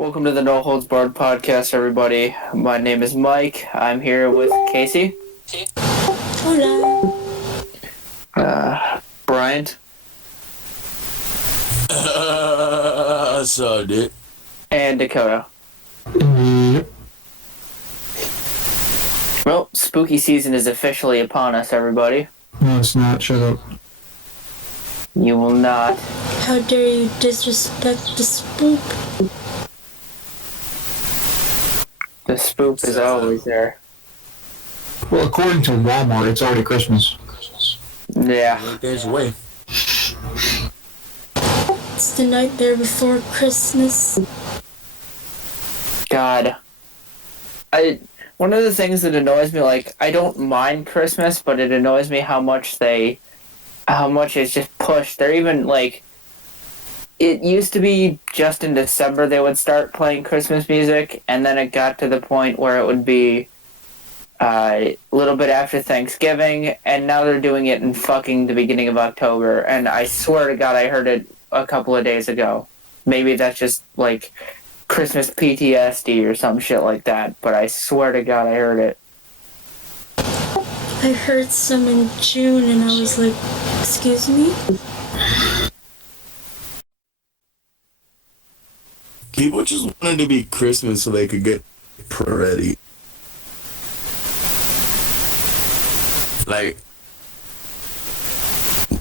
Welcome to the NoHoldsBarred podcast, everybody. My name is Mike. I'm here with Casey. Hola. Bryant. So, dude. And Dakota. Well, spooky season is officially upon us, everybody. No, it's not. Shut up. You will not. How dare you disrespect the spoop? The spook is always there. Well, according to Walmart, it's already Christmas. Yeah. There's a way. It's the night there before Christmas. God. One of the things that annoys me, like, I don't mind Christmas, but it annoys me how much it's just pushed. They're even, like, it used to be just in December they would start playing Christmas music, and then it got to the point where it would be a little bit after Thanksgiving, and now they're doing it in fucking the beginning of October, and I swear to God I heard it a couple of days ago. Maybe that's just, like, Christmas PTSD or some shit like that, but I swear to God I heard it. I heard some in June and I was like, excuse me? People just wanted to be Christmas so they could get ready. Like,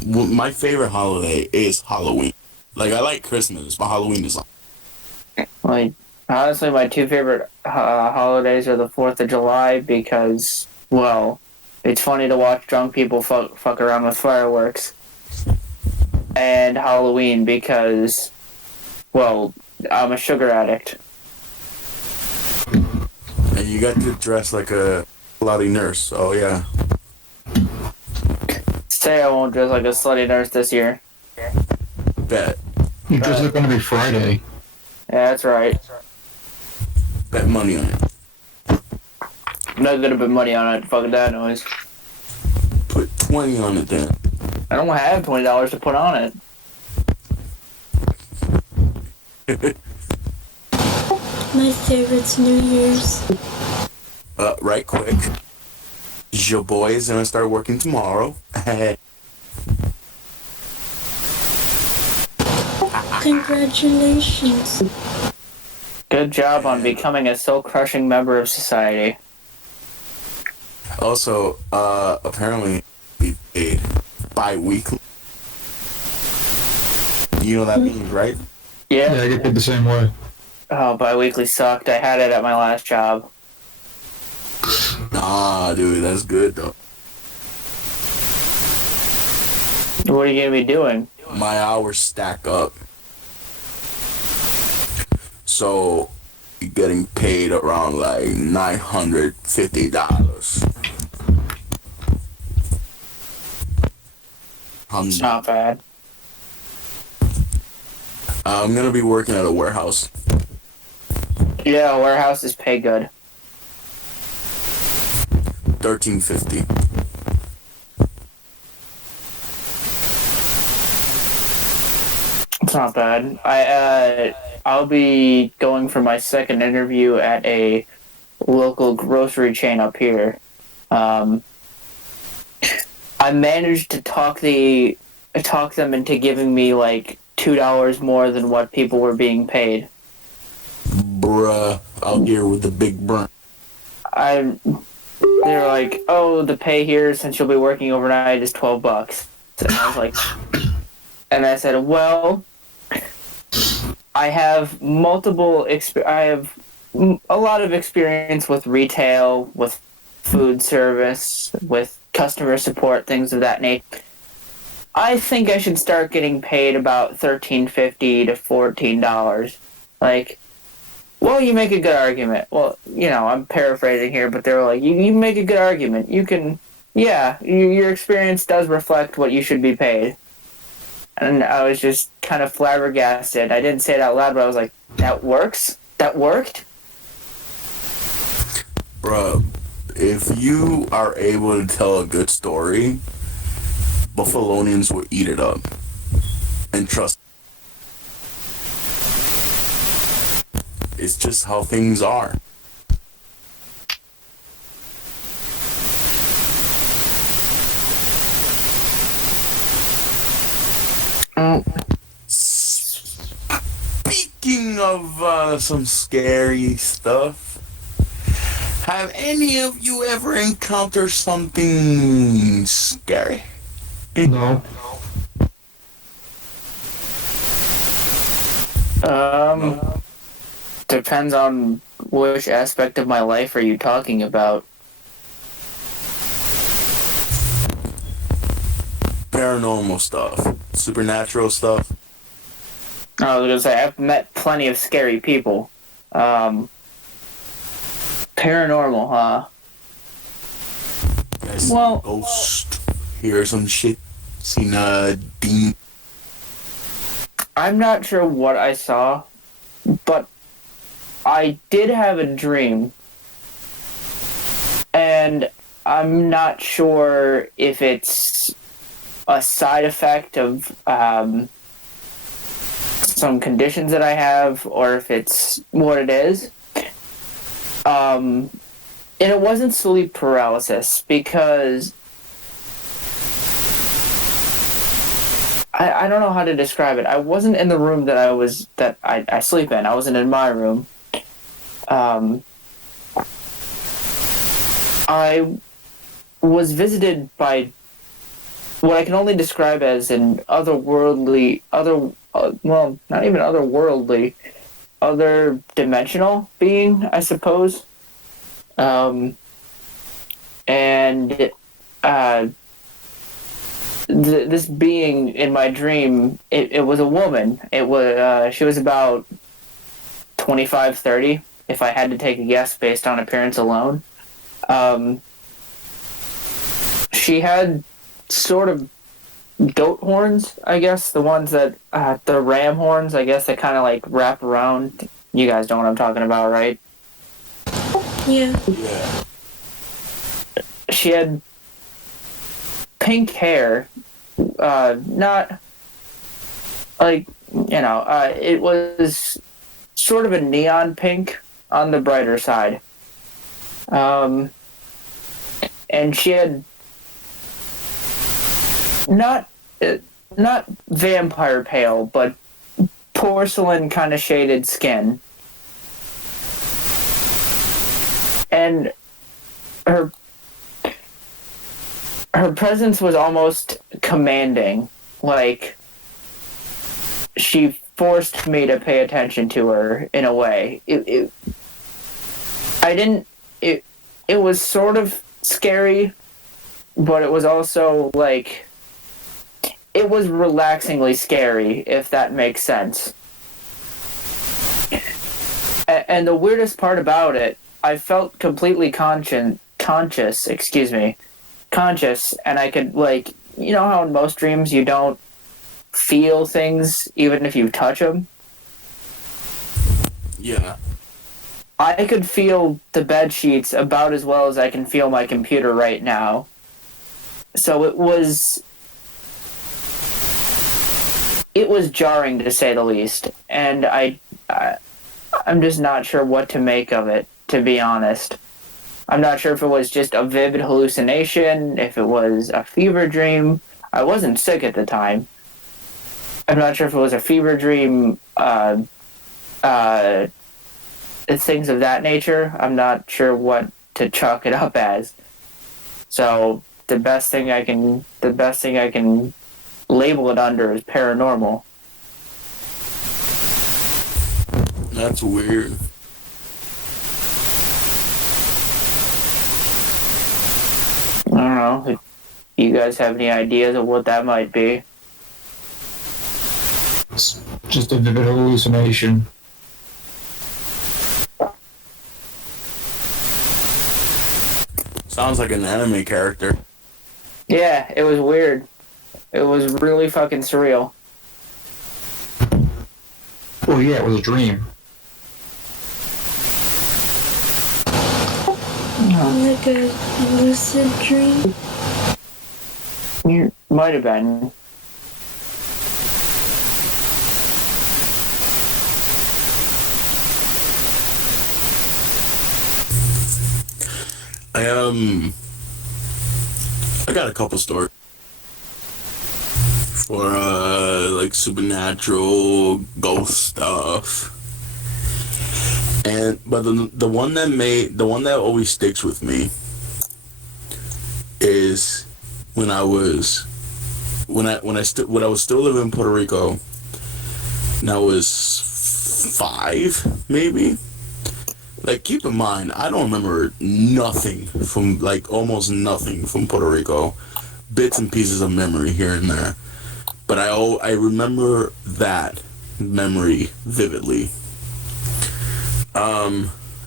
my favorite holiday is Halloween. Like, I like Christmas, but Halloween is Like, honestly, my two favorite holidays are the 4th of July because, well, it's funny to watch drunk people fuck around with fireworks. And Halloween because, well, I'm a sugar addict. And you got to dress like a slutty nurse, oh yeah. Say I won't dress like a slutty nurse this year. Bet. You're just going to be Friday. Yeah, that's right. Bet money on it. I'm not gonna put money on it. Fucking that noise. Put 20 on it then. I don't have $20 to put on it. My favorite's New Year's. Right quick. Your boy is gonna start working tomorrow. Congratulations. Good job on becoming a soul-crushing member of society. Also, apparently we paid bi-weekly. You know what that means, right? Yeah, Yeah. I get paid the same way. Oh, bi-weekly sucked. I had it at my last job. Nah, dude, that's good though. What are you gonna be doing? My hours stack up. So, you're getting paid around like $950. It's not bad. I'm gonna be working at a warehouse. Yeah, warehouses pay good. $13.50. It's not bad. I'll be going for my second interview at a local grocery chain up here. I managed to talk them into giving me like $2 more than what people were being paid. Bruh, out here with the big burn. They're like, oh, the pay here since you'll be working overnight is $12. And I was like, and I said, well, I have I have a lot of experience with retail, with food service, with customer support, things of that nature. I think I should start getting paid about $13.50 to $14. Like, well, you make a good argument. Well, you know, I'm paraphrasing here, but they're like, you make a good argument. You can, yeah, your experience does reflect what you should be paid. And I was just kind of flabbergasted. I didn't say it out loud, but I was like, that works? That worked? Bruh, if you are able to tell a good story, Buffalonians will eat it up. And trust. It's just how things are. Speaking of some scary stuff, have any of you ever encountered something scary? No. Depends on which aspect of my life are you talking about. Paranormal stuff, supernatural stuff. I was gonna say, I've met plenty of scary people. Paranormal, huh? You guys Well- ghost, hear some shit, seen a demon. I'm not sure what I saw, but I did have a dream. And I'm not sure if it's a side effect of some conditions that I have, or if it's what it is. And it wasn't sleep paralysis, because I don't know how to describe it. I wasn't in the room that I sleep in. I wasn't in my room. I was visited by what I can only describe as an otherworldly, not even otherworldly, other dimensional being, I suppose. This being in my dream, it was a woman. She was about 25, 30, if I had to take a guess based on appearance alone. She had sort of goat horns, I guess, the ones that, the ram horns, I guess, that kind of like wrap around. You guys know what I'm talking about, right? Yeah. Yeah. She had pink hair, not like, it was sort of a neon pink on the brighter side. And she had not vampire pale, but porcelain kind of shaded skin. And her presence was almost commanding. Like, she forced me to pay attention to her in a way. It was sort of scary, but it was also like, it was relaxingly scary, if that makes sense. And the weirdest part about it, I felt completely conscious, and I could, like, you know how in most dreams you don't feel things even if you touch them? Yeah. I could feel the bed sheets about as well as I can feel my computer right now. So it was jarring, to say the least, and I'm just not sure what to make of it, to be honest. I'm not sure if it was just a vivid hallucination, if it was a fever dream. I wasn't sick at the time. I'm not sure if it was a fever dream, things of that nature. I'm not sure what to chalk it up as. So the best thing I can label it under is paranormal. That's weird. I don't know if you guys have any ideas of what that might be. It's just a vivid hallucination. Sounds like an anime character. Yeah, it was weird. It was really fucking surreal. Well, yeah, it was a dream. Like a lucid dream. You might have been. I got a couple stories for like supernatural ghost stuff. But the one that always sticks with me is when I was still living in Puerto Rico, and I was 5 maybe. Like, keep in mind, I don't remember nothing from, like, almost nothing from Puerto Rico. Bits and pieces of memory here and there. But I remember that memory vividly. I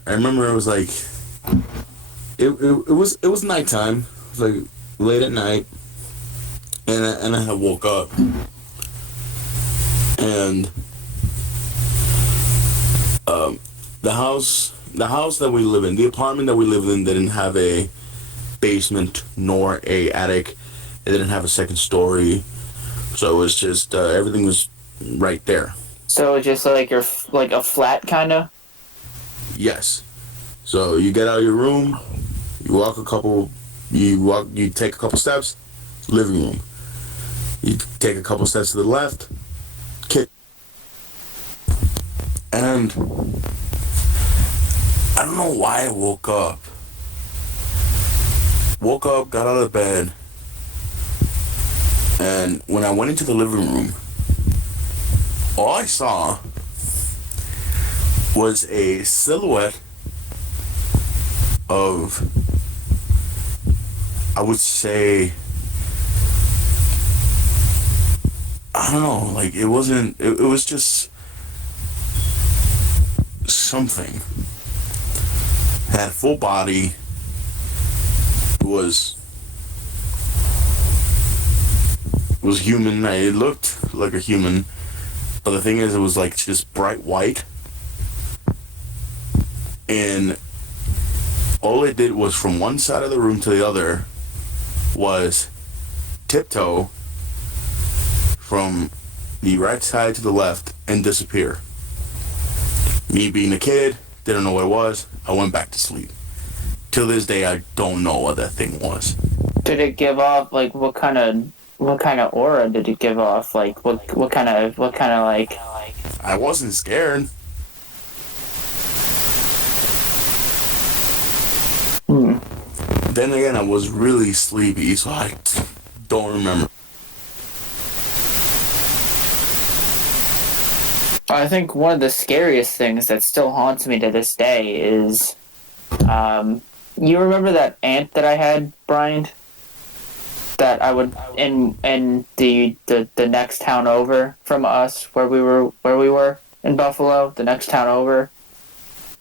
remember it was like, it was nighttime. It was like late at night, and I had woke up, and the house that we live in, the apartment that we live in, didn't have a basement nor a attic. It didn't have a second story, so it was just everything was right there. So just like you're like a flat kind of. Yes. So you get out of your room, you take a couple steps, living room. You take a couple steps to the left, kitchen. And I don't know why I woke up, got out of bed, and when I went into the living room, all I saw was a silhouette of, I would say, I don't know, like it was just something. Had a full body, was human. It looked like a human, but the thing is, it was like just bright white, and all it did was from one side of the room to the other was tiptoe from the right side to the left and disappear. Me being a kid, didn't know what it was. I went back to sleep. Till this day, I don't know what that thing was. Did it give off like what kind of aura did it give off? Like what kind of like? I wasn't scared. Then again, I was really sleepy, so I don't remember. I think one of the scariest things that still haunts me to this day is, you remember that aunt that I had, Brian? That I would in the next town over from us, where we were in Buffalo, the next town over,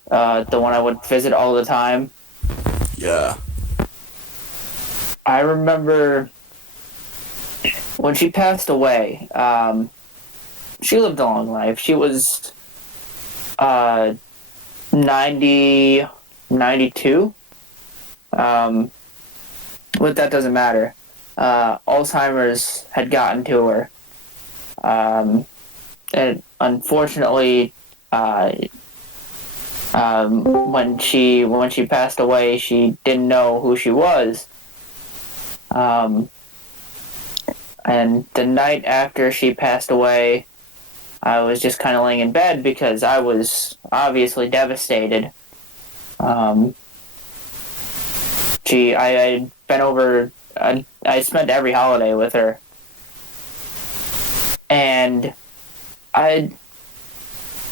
the one I would visit all the time. Yeah. I remember when she passed away. She lived a long life. She was 92. But that doesn't matter. Alzheimer's had gotten to her. And unfortunately, when she passed away, she didn't know who she was. And the night after she passed away, I was just kind of laying in bed because I was obviously devastated. I had been over, I spent every holiday with her. And I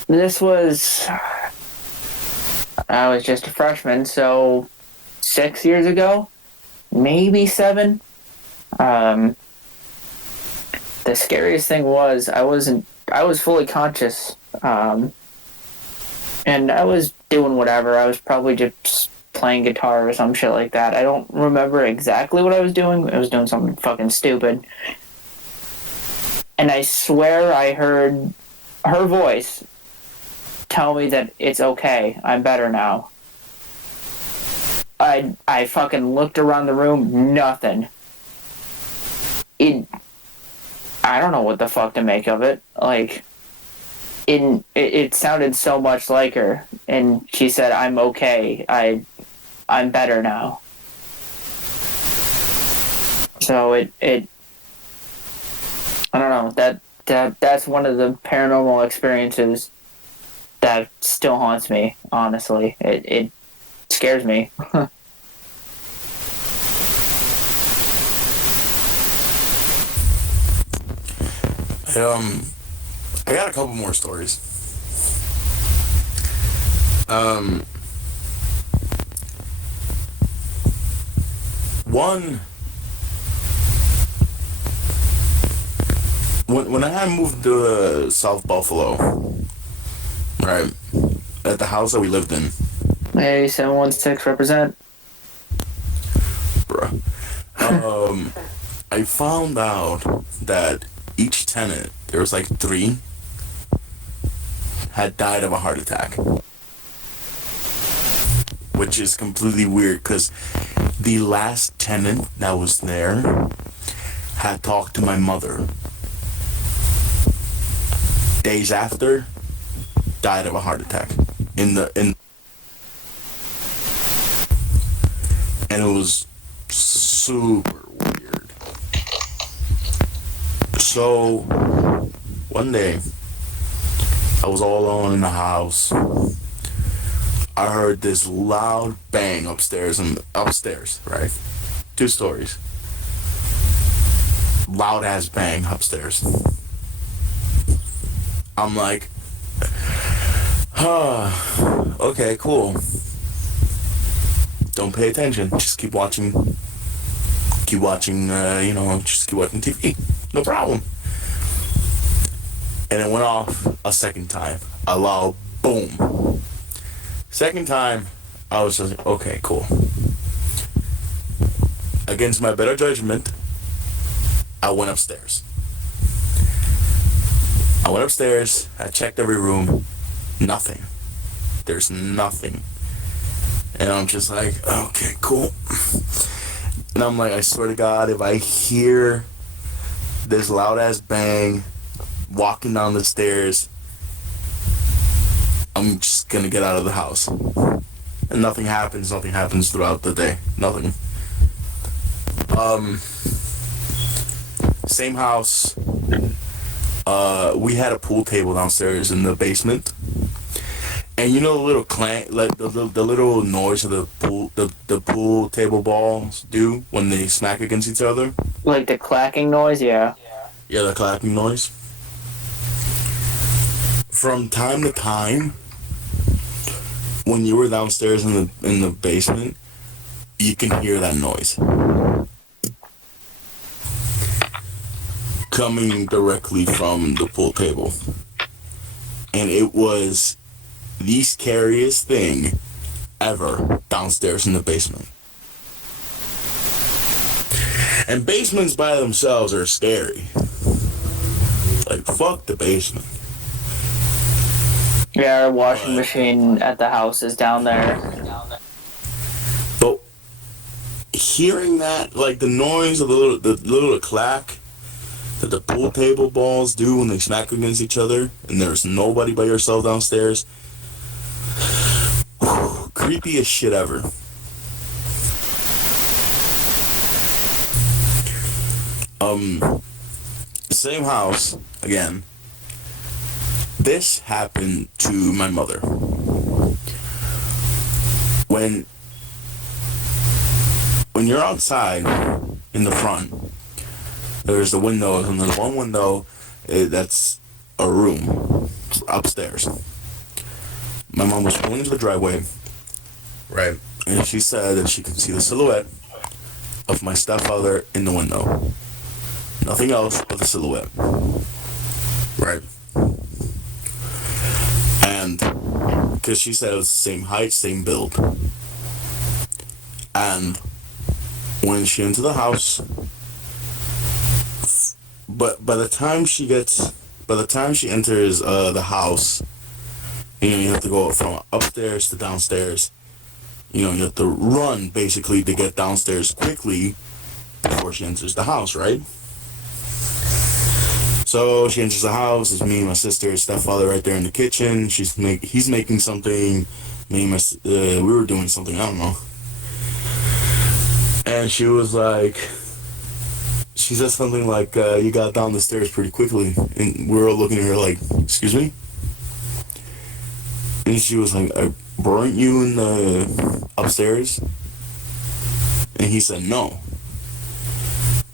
was just a freshman, so 6 years ago, maybe 7. The scariest thing was I was fully conscious, and I was doing whatever. I was probably just playing guitar or some shit like that. I don't remember exactly what I was doing. I was doing something fucking stupid. And I swear I heard her voice tell me that it's okay. I'm better now. I fucking looked around the room, nothing. I don't know what the fuck to make of it. Like, it sounded so much like her, and she said, "I'm okay. I'm better now." So it I don't know, that's one of the paranormal experiences that still haunts me, honestly. It scares me. I got a couple more stories. One, when I had moved to South Buffalo, right, at the house that we lived in, Hey, 716 represent. bruh, I found out that each tenant, there was like 3, had died of a heart attack. Which is completely weird because the last tenant that was there had talked to my mother. Days after, died of a heart attack. And it was super weird. So one day, I was all alone in the house. I heard this loud bang upstairs, right? 2 stories. Loud ass bang upstairs. I'm like, okay, cool. Don't pay attention. Just keep watching. Just keep watching TV. No problem. And it went off a second time. A loud boom. Second time, I was just like, okay, cool. Against my better judgment, I went upstairs. I checked every room. Nothing. There's nothing. And I'm just like, okay, cool. And I'm like, I swear to God, if I hear this loud ass bang walking down the stairs, I'm just gonna get out of the house. And nothing happens throughout the day. Nothing. Same house. We had a pool table downstairs in the basement. And you know the little clank, like the little noise of the pool table balls do when they smack against each other? Like the clacking noise, yeah. Yeah, the clacking noise. From time to time, when you were downstairs in the basement, you can hear that noise coming directly from the pool table. And it was the scariest thing ever downstairs in the basement. And basements by themselves are scary. Like, fuck the basement. Yeah, our washing machine at the house is down there. But hearing that, like the noise of the little clack that the pool table balls do when they smack against each other, and there's nobody by yourself downstairs, creepiest shit ever. Same house again. This happened to my mother. When you're outside in the front, there's the windows, and there's one window that's a room upstairs. My mom was pulling into the driveway, right, and she said that she could see the silhouette of my stepfather in the window. Nothing else but the silhouette. Right. And because she said it was the same height, same build. And when she entered the house, but by the time she enters the house, you have to go from upstairs to downstairs. You have to run basically to get downstairs quickly before she enters the house, right? So she enters the house. It's me and my sister, stepfather right there in the kitchen. He's making something. Me and we were doing something, I don't know. And she was like, she said something like, you got down the stairs pretty quickly. And we were all looking at her like, excuse me? And she was like, weren't you in the upstairs? And he said, no.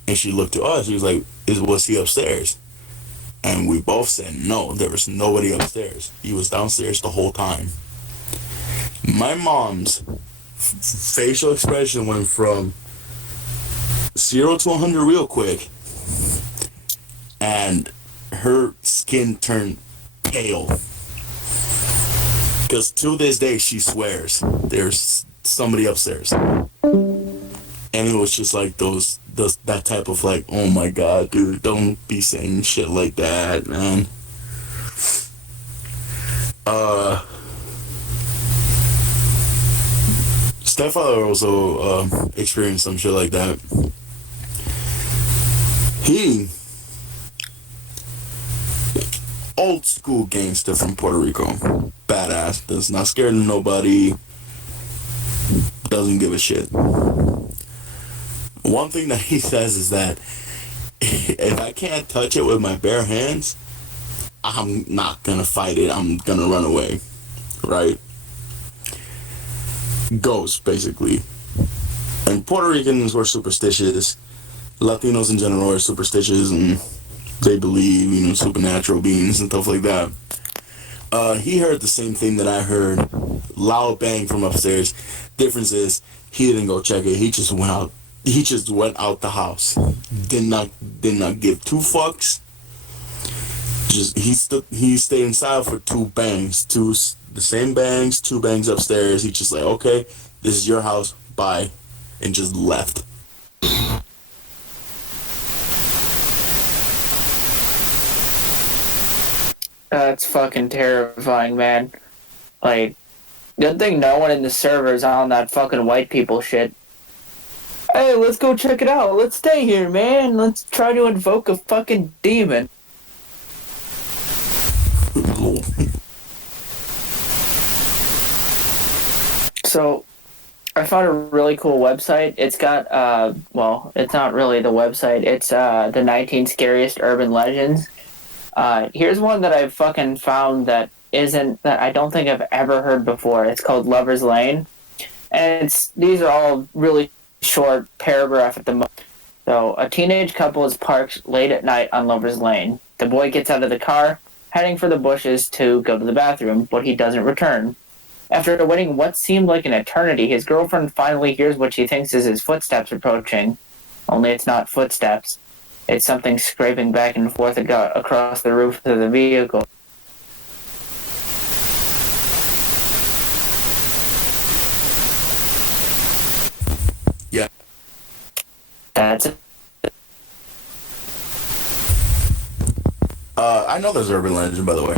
And she looked to us. She was like, was he upstairs? And we both said, no, there was nobody upstairs. He was downstairs the whole time. My mom's facial expression went from 0 to 100 real quick. And her skin turned pale. Because to this day, she swears there's somebody upstairs. And it was just like that type of like, oh my god, dude, don't be saying shit like that, man. Stepfather also experienced some shit like that. He, old school gangster from Puerto Rico, badass, does not scared of nobody, doesn't give a shit. One thing that he says is that if I can't touch it with my bare hands, I'm not gonna fight it. I'm gonna run away, right? Ghosts, basically. And Puerto Ricans were superstitious. Latinos in general are superstitious, and they believe, supernatural beings and stuff like that. He heard the same thing that I heard. Loud bang from upstairs. Difference is, he didn't go check it. He just went out. He just went out the house. Did not give two fucks. He stayed inside for two bangs. The same bangs, two bangs upstairs. He just like, okay, this is your house, bye. And just left. That's fucking terrifying, man. Like, good thing no one in the server is on that fucking white people shit. Hey, let's go check it out. Let's stay here, man. Let's try to invoke a fucking demon. So, I found a really cool website. It's got, well, it's not really the website. It's the 19 Scariest Urban Legends. Here's one that I fucking found that I don't think I've ever heard before. It's called Lover's Lane. And these are all really short paragraph at the moment. So, a teenage couple is parked late at night on Lover's Lane. The boy gets out of the car, heading for the bushes to go to the bathroom, but he doesn't return. After waiting what seemed like an eternity, his girlfriend finally hears what she thinks is his footsteps approaching. Only it's not footsteps. It's something scraping back and forth across the roof of the vehicle. Yeah. That's it. I know there's urban legend, by the way.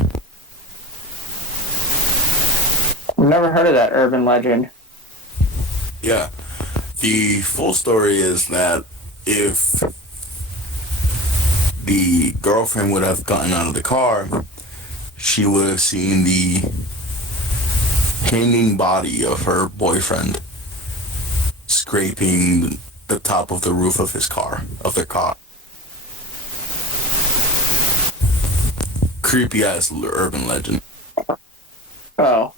I've never heard of that urban legend. Yeah. The full story is that if the girlfriend would have gotten out of the car, she would have seen the hanging body of her boyfriend scraping the top of the roof of their car. Creepy ass urban legend. Oh.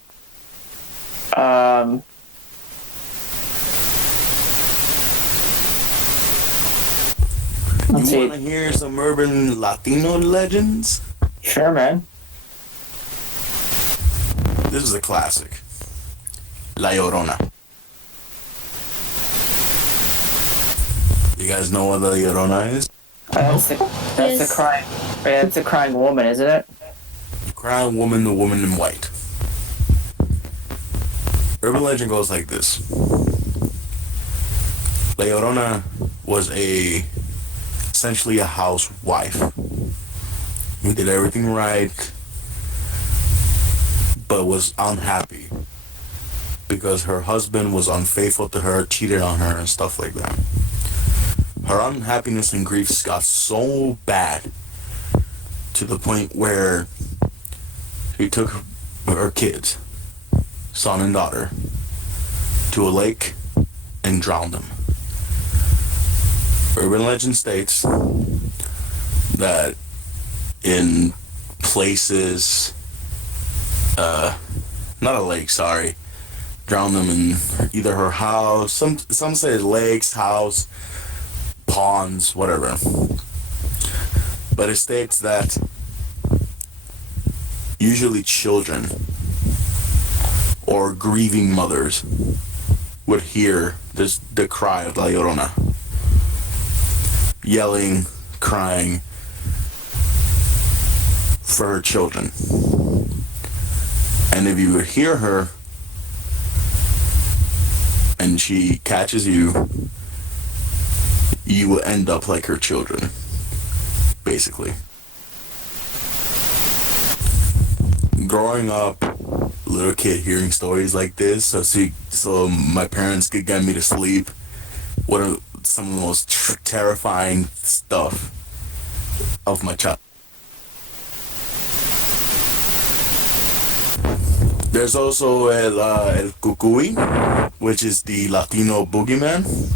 Let's You want to hear some urban Latino legends? Sure, man. This is a classic. La Llorona. You guys know what La Llorona is? That's Yes. the crying. That's a crying woman, isn't it? Crying woman, the woman in white. Urban legend goes like this. La Llorona was essentially a housewife who did everything right, but was unhappy because her husband was unfaithful to her, cheated on her, and stuff like that. Her unhappiness and griefs got so bad to the point where she took her kids, son and daughter, to a lake and drowned them. urban legend states that in places, not a lake, sorry, drowned them in either her house, some say lakes, house, ponds, whatever. But it states that usually children or grieving mothers would hear the cry of La Llorona, yelling, crying for her children. And if you would hear her and she catches you, you will end up like her children, basically. Growing up, little kid hearing stories like this, so my parents could get me to sleep. What are some of the most terrifying stuff of my child? There's also El Cucuy, which is the Latino boogeyman.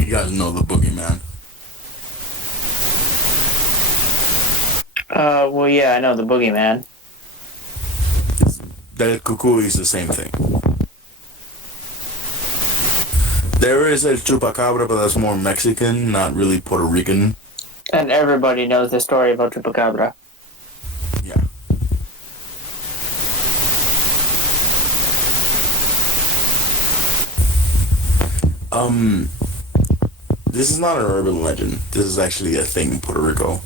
You guys know the boogeyman. Well, yeah, I know the boogeyman. The Cucuy is the same thing. There is El Chupacabra, but that's more Mexican, not really Puerto Rican. And everybody knows the story about Chupacabra. Yeah. This is not an urban legend. This is actually a thing in Puerto Rico.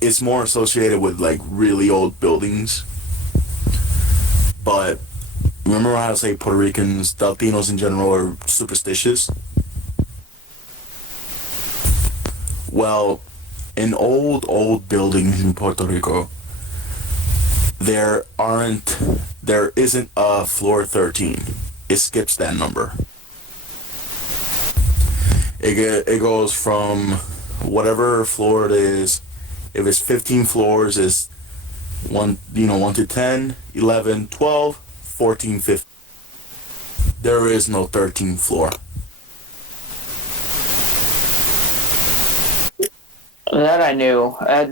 It's more associated with like really old buildings. But remember how I say Puerto Ricans, Latinos in general, are superstitious? Well, in old buildings in Puerto Rico, there isn't a floor 13. It skips that number. It goes from whatever floor it is. If it's 15 floors, it's 1 to 10, 11, 12, 14, 15. There is no 13th floor. That I knew. I've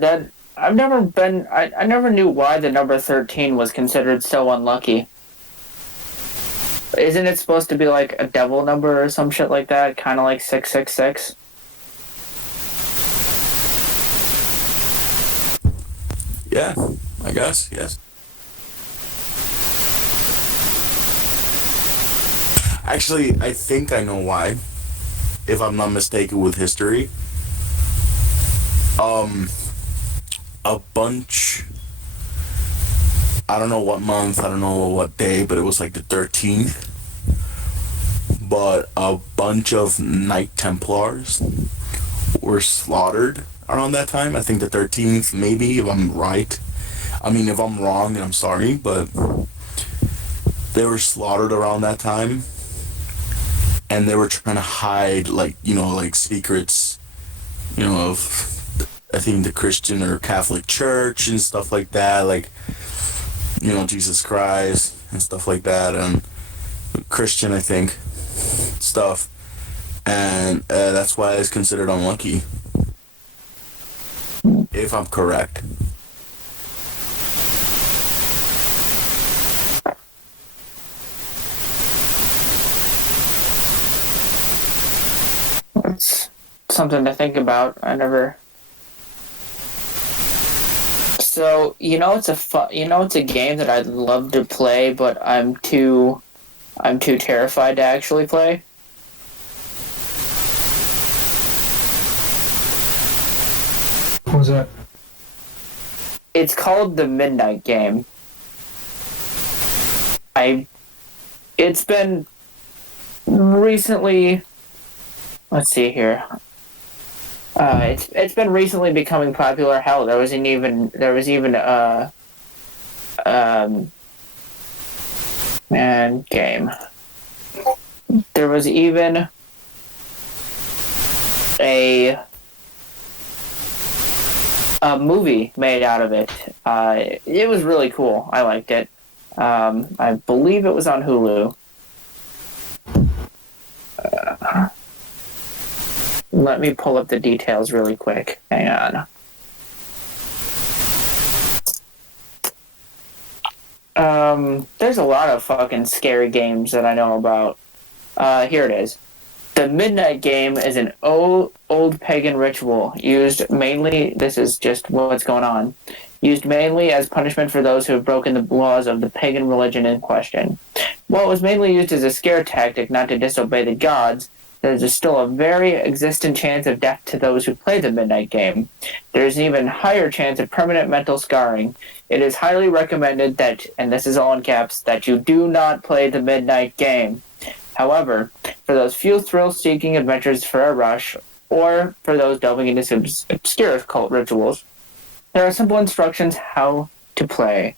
never been. I never knew why the number 13 was considered so unlucky. Isn't it supposed to be like a devil number or some shit like that? Kind of like 666? Yeah, I guess, yes. Actually, I think I know why, if I'm not mistaken with history. A bunch, I don't know what month, I don't know what day, but it was like the 13th. But a bunch of Knight Templars were slaughtered around that time. I think the 13th, maybe, if I'm right. I mean, if I'm wrong, then I'm sorry, but they were slaughtered around that time. And they were trying to hide, like secrets, of, I think, the Christian or Catholic Church and stuff like that, like, Jesus Christ and stuff like that, and Christian, I think, stuff. And that's why it's considered unlucky, if I'm correct. It's something to think about. I never. So it's a game that I'd love to play, but I'm too terrified to actually play. What was that? It's called the Midnight Game. It's been recently. Let's see here. It's been recently becoming popular. Hell, there was even game. There was even a movie made out of it. It was really cool. I liked it. I believe it was on Hulu. Let me pull up the details really quick. Hang on. There's a lot of fucking scary games that I know about. Here it is. The Midnight Game is an old pagan ritual used mainly, this is just what's going on, used mainly as punishment for those who have broken the laws of the pagan religion in question. While it was mainly used as a scare tactic not to disobey the gods, there is still a very existent chance of death to those who play the Midnight Game. There is an even higher chance of permanent mental scarring. It is highly recommended that, and this is all in caps, that you do not play the Midnight Game. However, for those few thrill-seeking adventures for a rush, or for those delving into some obscure occult rituals, there are simple instructions how to play.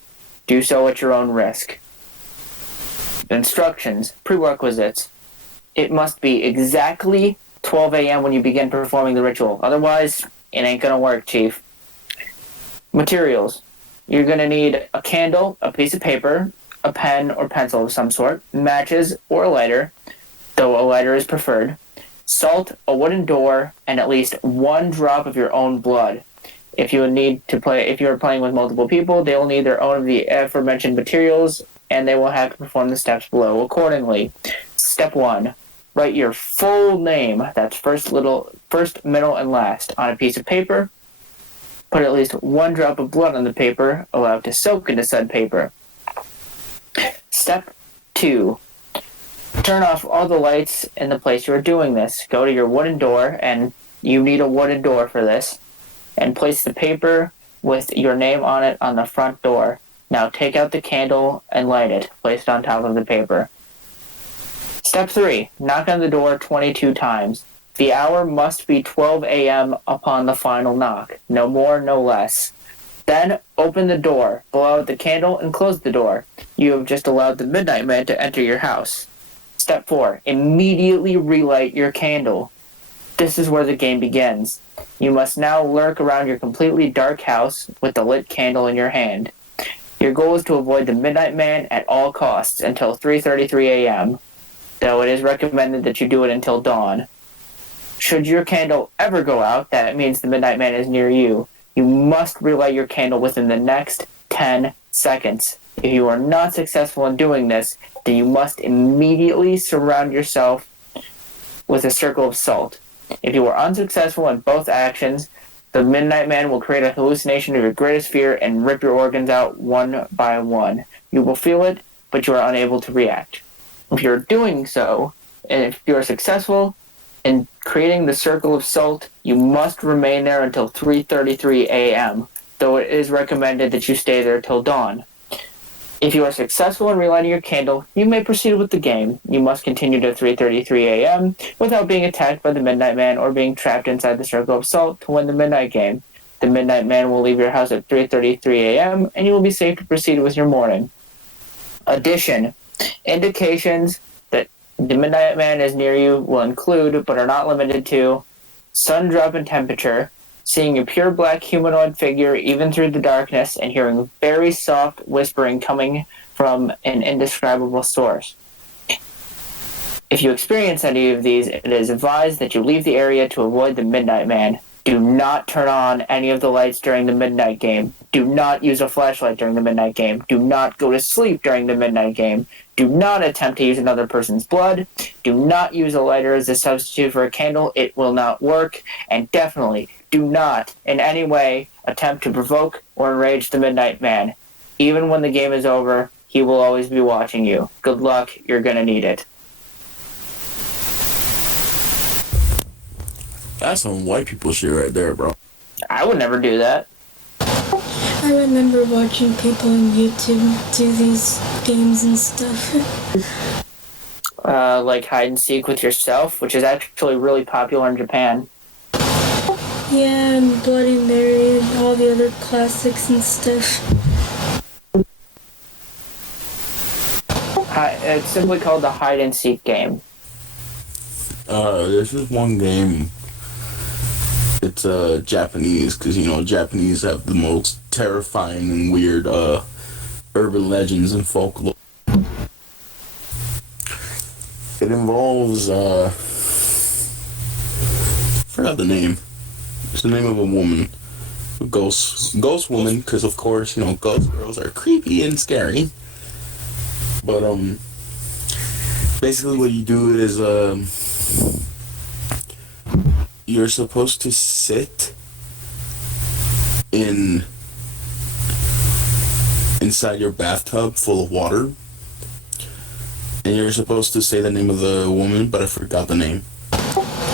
Do so at your own risk. Instructions, prerequisites. It must be exactly 12 a.m. when you begin performing the ritual. Otherwise, it ain't gonna work, Chief. Materials. You're gonna need a candle, a piece of paper, a pen or pencil of some sort, matches or a lighter, though a lighter is preferred, salt, a wooden door, and at least 1 drop of your own blood. If you are playing with multiple people, they will need their own of the aforementioned materials, and they will have to perform the steps below accordingly. Step 1. Write your full name, that's first, middle, and last, on a piece of paper. Put at least 1 drop of blood on the paper, allow it to soak into said paper. Step 2. Turn off all the lights in the place you are doing this. Go to your wooden door, and you need a wooden door for this, and place the paper with your name on it on the front door. Now take out the candle and light it. Place it on top of the paper. Step 3. Knock on the door 22 times. The hour must be 12 a.m. upon the final knock. No more, no less. Then open the door, blow out the candle, and close the door. You have just allowed the Midnight Man to enter your house. Step 4. Immediately relight your candle. This is where the game begins. You must now lurk around your completely dark house with the lit candle in your hand. Your goal is to avoid the Midnight Man at all costs until 3:33 a.m., though it is recommended that you do it until dawn. Should your candle ever go out, that means the Midnight Man is near you. You must relight your candle within the next 10 seconds. If you are not successful in doing this, then you must immediately surround yourself with a circle of salt. If you are unsuccessful in both actions, the Midnight Man will create a hallucination of your greatest fear and rip your organs out one by one. You will feel it, but you are unable to react. If you're doing so, and if you are successful in creating the circle of salt, you must remain there until 3:33 a.m., though it is recommended that you stay there till dawn. If you are successful in relighting your candle, you may proceed with the game. You must continue to 3:33 a.m. without being attacked by the Midnight Man or being trapped inside the circle of salt to win the Midnight Game. The Midnight Man will leave your house at 3:33 a.m., and you will be safe to proceed with your morning. Addition. Indications that the Midnight Man is near you will include, but are not limited to, sun drop in temperature, seeing a pure black humanoid figure even through the darkness, and hearing very soft whispering coming from an indescribable source. If you experience any of these, it is advised that you leave the area to avoid the Midnight Man. Do not turn on any of the lights during the Midnight Game. Do not use a flashlight during the Midnight Game. Do not go to sleep during the Midnight Game. Do not attempt to use another person's blood. Do not use a lighter as a substitute for a candle. It will not work. And definitely do not in any way attempt to provoke or enrage the Midnight Man. Even when the game is over, he will always be watching you. Good luck. You're going to need it. That's some white people shit right there, bro. I would never do that. I remember watching people on YouTube do these games and stuff. Like hide and seek with yourself, which is actually really popular in Japan. Yeah, and Bloody Mary and all the other classics and stuff. It's simply called the hide and seek game. This is one game. It's Japanese, because Japanese have the most terrifying and weird urban legends and folklore. It involves forgot the name. It's the name of a woman. Ghost woman, because of course, ghost girls are creepy and scary. But, basically what you do is, you're supposed to sit inside your bathtub full of water. And you're supposed to say the name of the woman, but I forgot the name.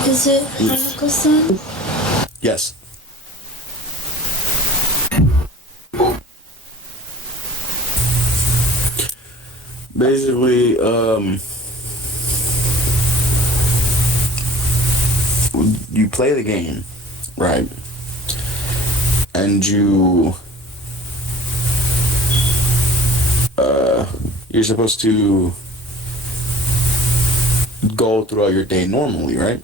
Is it Hanako-san? Yes. Basically, you play the game, right? And you're supposed to go throughout your day normally, right?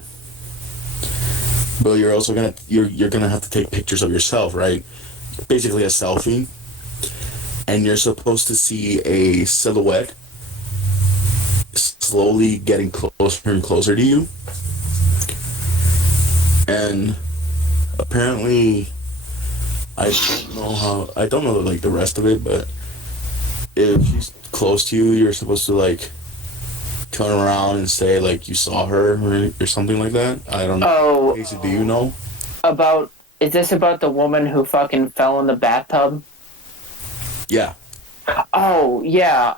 But you're also you're gonna have to take pictures of yourself, right? Basically a selfie. And you're supposed to see a silhouette slowly getting closer and closer to you. And apparently, I don't know like the rest of it, but if she's close to you, you're supposed to like turn around and say like you saw her or something like that. I don't know. Oh. Casey, do you know? Is this about the woman who fucking fell in the bathtub? Yeah. Oh, yeah,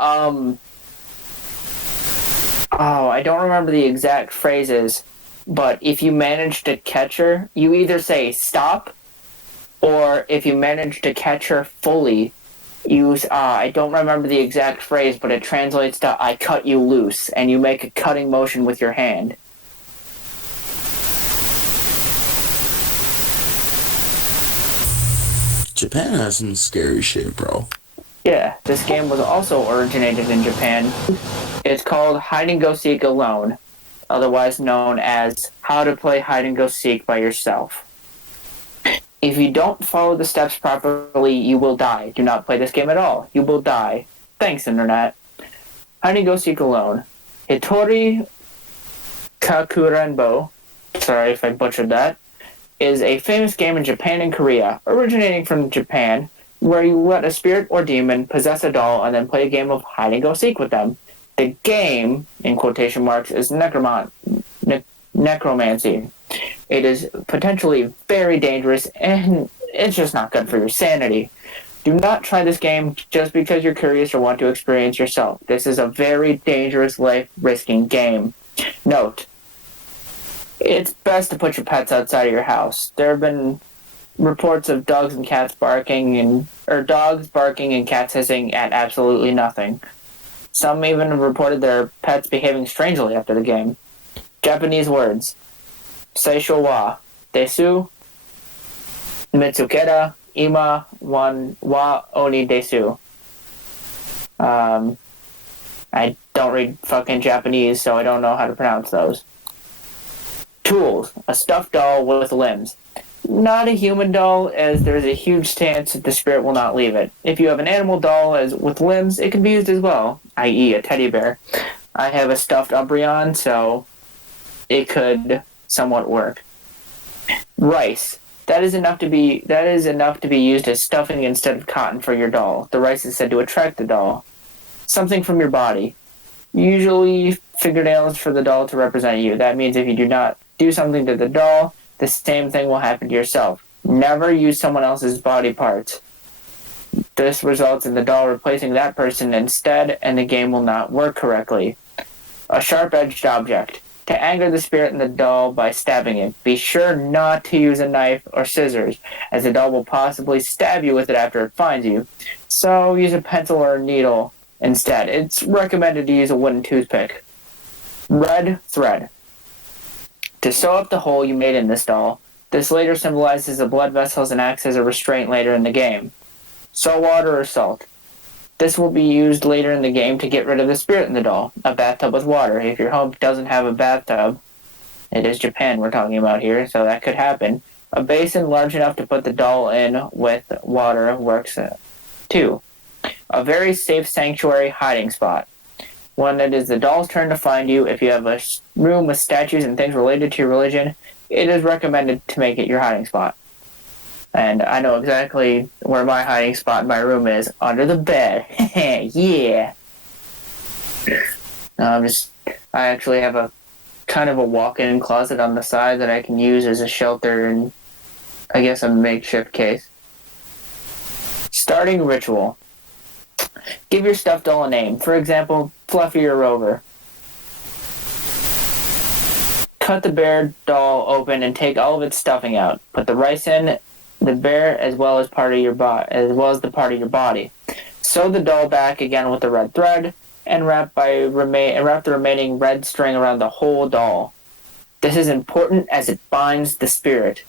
I don't remember the exact phrases, but if you manage to catch her, you either say stop, or if you manage to catch her fully, use, I don't remember the exact phrase, but it translates to I cut you loose, and you make a cutting motion with your hand. Japan has some scary shit, bro. Yeah, this game was also originated in Japan. It's called Hide and Go Seek Alone, otherwise known as How to Play Hide and Go Seek by Yourself. If you don't follow the steps properly, you will die. Do not play this game at all. You will die. Thanks, Internet. Hide and Go Seek Alone. Hitori Kakurenbo, sorry if I butchered that, is a famous game in Japan and Korea, originating from Japan, where you let a spirit or demon possess a doll and then play a game of hide and go seek with them. The game, in quotation marks, is necromancy. It is potentially very dangerous, and it's just not good for your sanity. Do not try this game just because you're curious or want to experience yourself. This is a very dangerous, life-risking game. Note, it's best to put your pets outside of your house. There have been reports of dogs and cats barking dogs barking and cats hissing at absolutely nothing. Some even have reported their pets behaving strangely after the game. Japanese words. Seisho wa desu, mitsukera ima wan wa oni desu. I don't read fucking Japanese, so I don't know how to pronounce those. Tools. A stuffed doll with limbs. Not a human doll, as there's a huge chance that the spirit will not leave it. If you have an animal doll with limbs, it can be used as well, i.e. a teddy bear. I have a stuffed Umbreon, so it could somewhat work. Rice. That is enough to be used as stuffing instead of cotton for your doll. The rice is said to attract the doll. Something from your body. Usually fingernails for the doll to represent you. That means if you do not do something to the doll, the same thing will happen to yourself. Never use someone else's body parts. This results in the doll replacing that person instead, and the game will not work correctly. A sharp-edged object. To anger the spirit in the doll by stabbing it. Be sure not to use a knife or scissors, as the doll will possibly stab you with it after it finds you. So use a pencil or a needle instead. It's recommended to use a wooden toothpick. Red thread. To sew up the hole you made in this doll. This later symbolizes the blood vessels and acts as a restraint later in the game. Salt water or salt. This will be used later in the game to get rid of the spirit in the doll. A bathtub with water. If your home doesn't have a bathtub, it is Japan we're talking about here, so that could happen. A basin large enough to put the doll in with water works too. A very safe sanctuary hiding spot. When it is the doll's turn to find you, if you have a room with statues and things related to your religion, it is recommended to make it your hiding spot. And I know exactly where my hiding spot in my room is, under the bed. Yeah. I actually have a kind of a walk-in closet on the side that I can use as a shelter and I guess a makeshift case. Starting ritual. Give your stuffed doll a name. For example, Fluffy or Rover. Cut the bear doll open and take all of its stuffing out. Put the rice in the bear as well as the part of your body. Sew the doll back again with the red thread and wrap the remaining red string around the whole doll. This is important as it binds the spirit.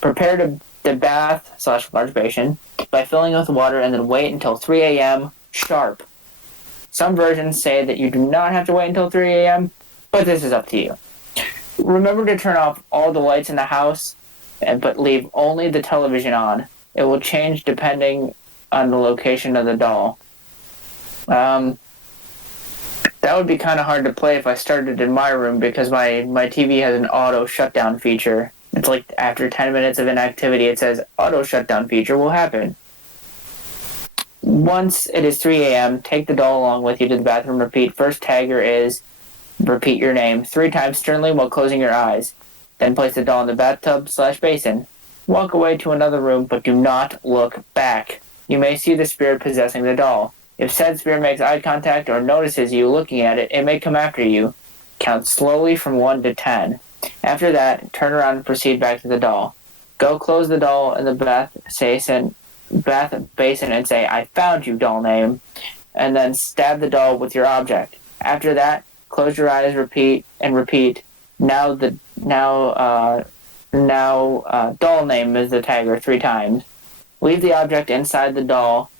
Prepare the bath/large basin by filling it with water and then wait until 3 a.m. sharp. Some versions say that you do not have to wait until 3 a.m., but this is up to you. Remember to turn off all the lights in the house, but leave only the television on. It will change depending on the location of the doll. That would be kind of hard to play if I started in my room because my TV has an auto shutdown feature. It's like after 10 minutes of inactivity, it says auto shutdown feature will happen. Once it is 3 a.m., take the doll along with you to the bathroom. Repeat first tagger is, repeat your name 3 times sternly while closing your eyes. Then place the doll in the bathtub/basin. Walk away to another room, but do not look back. You may see the spirit possessing the doll. If said spirit makes eye contact or notices you looking at it, it may come after you. Count slowly from 1 to 10. After that, turn around and proceed back to the doll. Go close the doll in the bath basin and say, "I found you, doll name," and then stab the doll with your object. After that, close your eyes, repeat. Now doll name is the tagger 3 times. Leave the object inside the doll,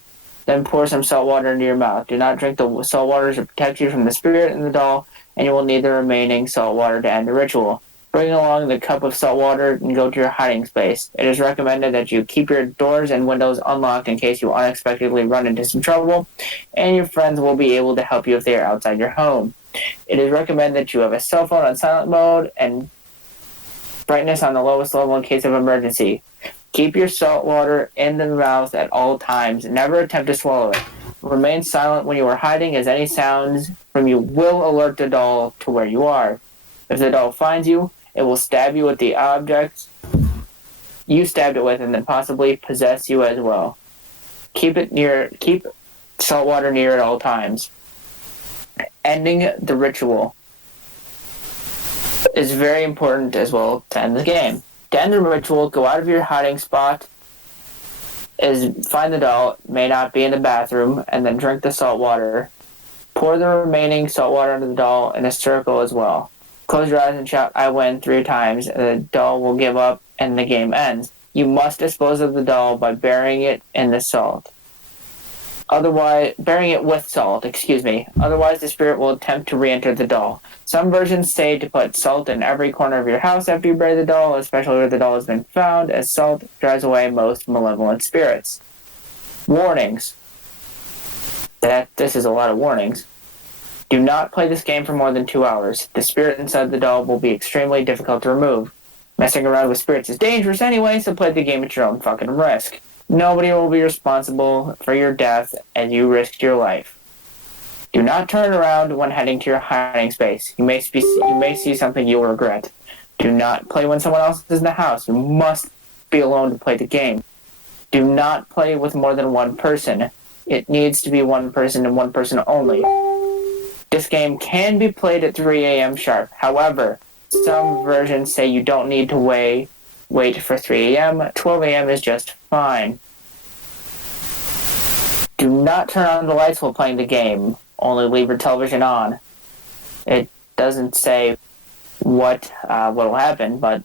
then pour some salt water into your mouth. Do not drink the salt water to protect you from the spirit in the doll, and you will need the remaining salt water to end the ritual. Bring along the cup of salt water and go to your hiding space. It is recommended that you keep your doors and windows unlocked in case you unexpectedly run into some trouble, and your friends will be able to help you if they are outside your home. It is recommended that you have a cell phone on silent mode and brightness on the lowest level in case of emergency. Keep your salt water in the mouth at all times. Never attempt to swallow it. Remain silent when you are hiding, as any sounds from you will alert the doll to where you are. If the doll finds you, it will stab you with the object you stabbed it with and then possibly possess you as well. Keep salt water near at all times. Ending the ritual is very important as well to end the game. To end the ritual, go out of your hiding spot, find the doll, may not be in the bathroom, and then drink the salt water. Pour the remaining salt water into the doll in a circle as well. Close your eyes and shout, "I win," 3 times, and the doll will give up and the game ends. You must dispose of the doll by burying it in the salt. Burying it with salt, Otherwise, the spirit will attempt to re-enter the doll. Some versions say to put salt in every corner of your house after you bury the doll, especially where the doll has been found, as salt drives away most malevolent spirits. Warnings. This is a lot of warnings. Do not play this game for more than 2 hours. The spirit inside the doll will be extremely difficult to remove. Messing around with spirits is dangerous anyway, so play the game at your own fucking risk. Nobody will be responsible for your death as you risked your life. Do not turn around when heading to your hiding space. You may see something you'll regret. Do not play when someone else is in the house. You must be alone to play the game. Do not play with more than one person. It needs to be one person and one person only. This game can be played at 3 a.m. sharp. However, some versions say you don't need to wait for 3 a.m. 12 a.m. is just fine. Do not turn on the lights while playing the game. Only leave your television on. It doesn't say what will happen, but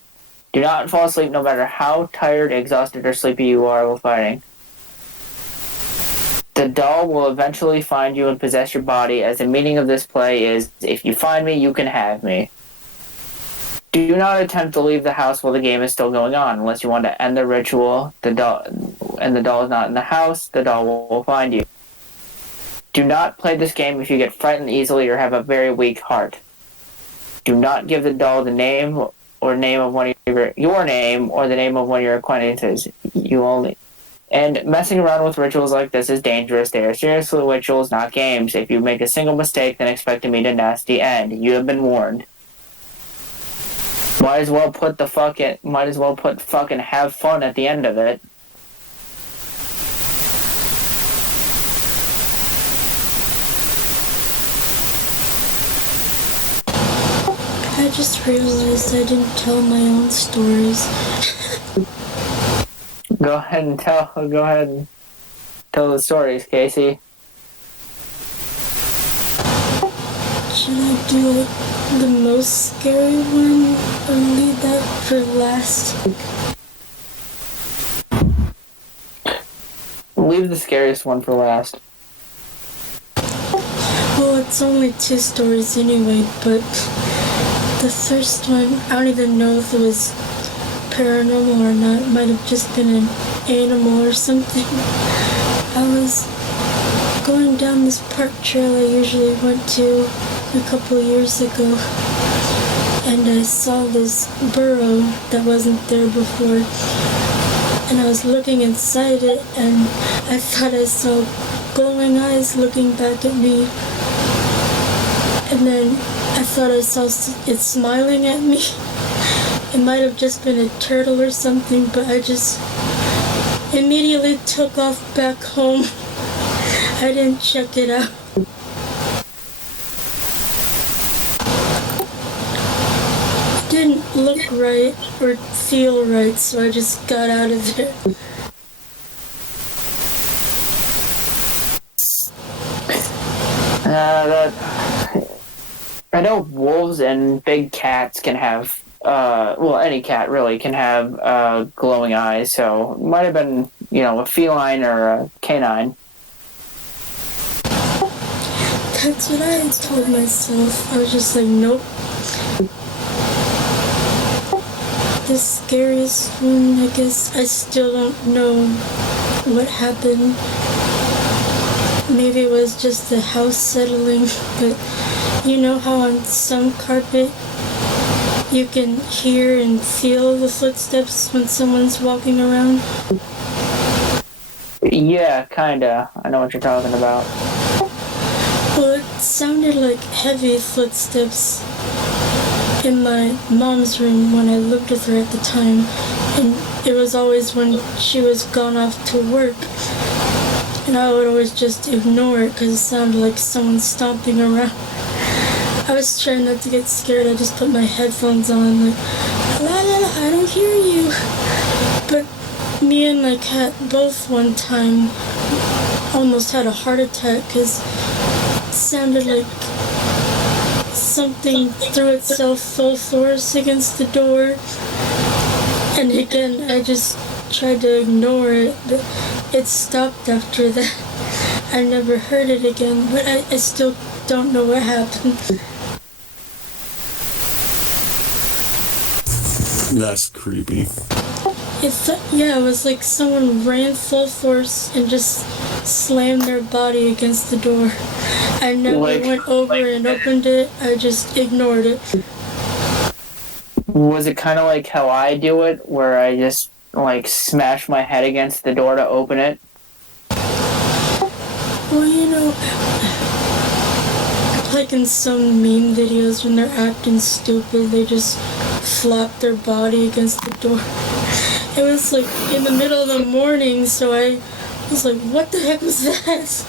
do not fall asleep no matter how tired, exhausted, or sleepy you are while fighting. The doll will eventually find you and possess your body, as the meaning of this play is, if you find me, you can have me. Do not attempt to leave the house while the game is still going on, unless you want to end the ritual. The doll is not in the house, the doll will find you. Do not play this game if you get frightened easily or have a very weak heart. Do not give the doll the name or name of one of your name or the name of one of your acquaintances. And messing around with rituals like this is dangerous. They are seriously rituals, not games. If you make a single mistake, then expect to meet a nasty end. You have been warned. Might as well put fucking have fun at the end of it. I just realized I didn't tell my own stories. Go ahead and tell the stories, Casey. Should I do like the most scary one or leave that for last? Leave the scariest one for last. Well, it's only 2 stories anyway, but the first one, I don't even know if it was paranormal or not. It might have just been an animal or something. I was going down this park trail I usually went to a couple years ago, and I saw this burrow that wasn't there before, and I was looking inside it, and I thought I saw glowing eyes looking back at me, and then I thought I saw it smiling at me. It might have just been a turtle or something, but I just immediately took off back home. I didn't check it out. It didn't look right or feel right, so I just got out of there. I know wolves and big cats can have, well, any cat really can have glowing eyes, so it might have been, a feline or a canine. That's what I had told myself. I was just like, nope. The scariest one, I guess, I still don't know what happened. Maybe it was just the house settling, but you know how on some carpet you can hear and feel the footsteps when someone's walking around? Yeah, kinda. I know what you're talking about. Well, it sounded like heavy footsteps in my mom's room when I lived with her at the time, and it was always when she was gone off to work, and I would always just ignore it because it sounded like someone stomping around. I was trying not to get scared. I just put my headphones on, like, la la la, I don't hear you. But me and my cat both one time almost had a heart attack because it sounded like something threw itself full force against the door. And again, I just tried to ignore it, but it stopped after that. I never heard it again, but I still don't know what happened. That's creepy. It was like someone ran full force and just slammed their body against the door. I never went over and opened it. I just ignored it. Was it kind of like how I do it, where I just, smash my head against the door to open it? Well, like in some meme videos when they're acting stupid, they just flop their body against the door. It was like in the middle of the morning, so I was like, what the heck was that?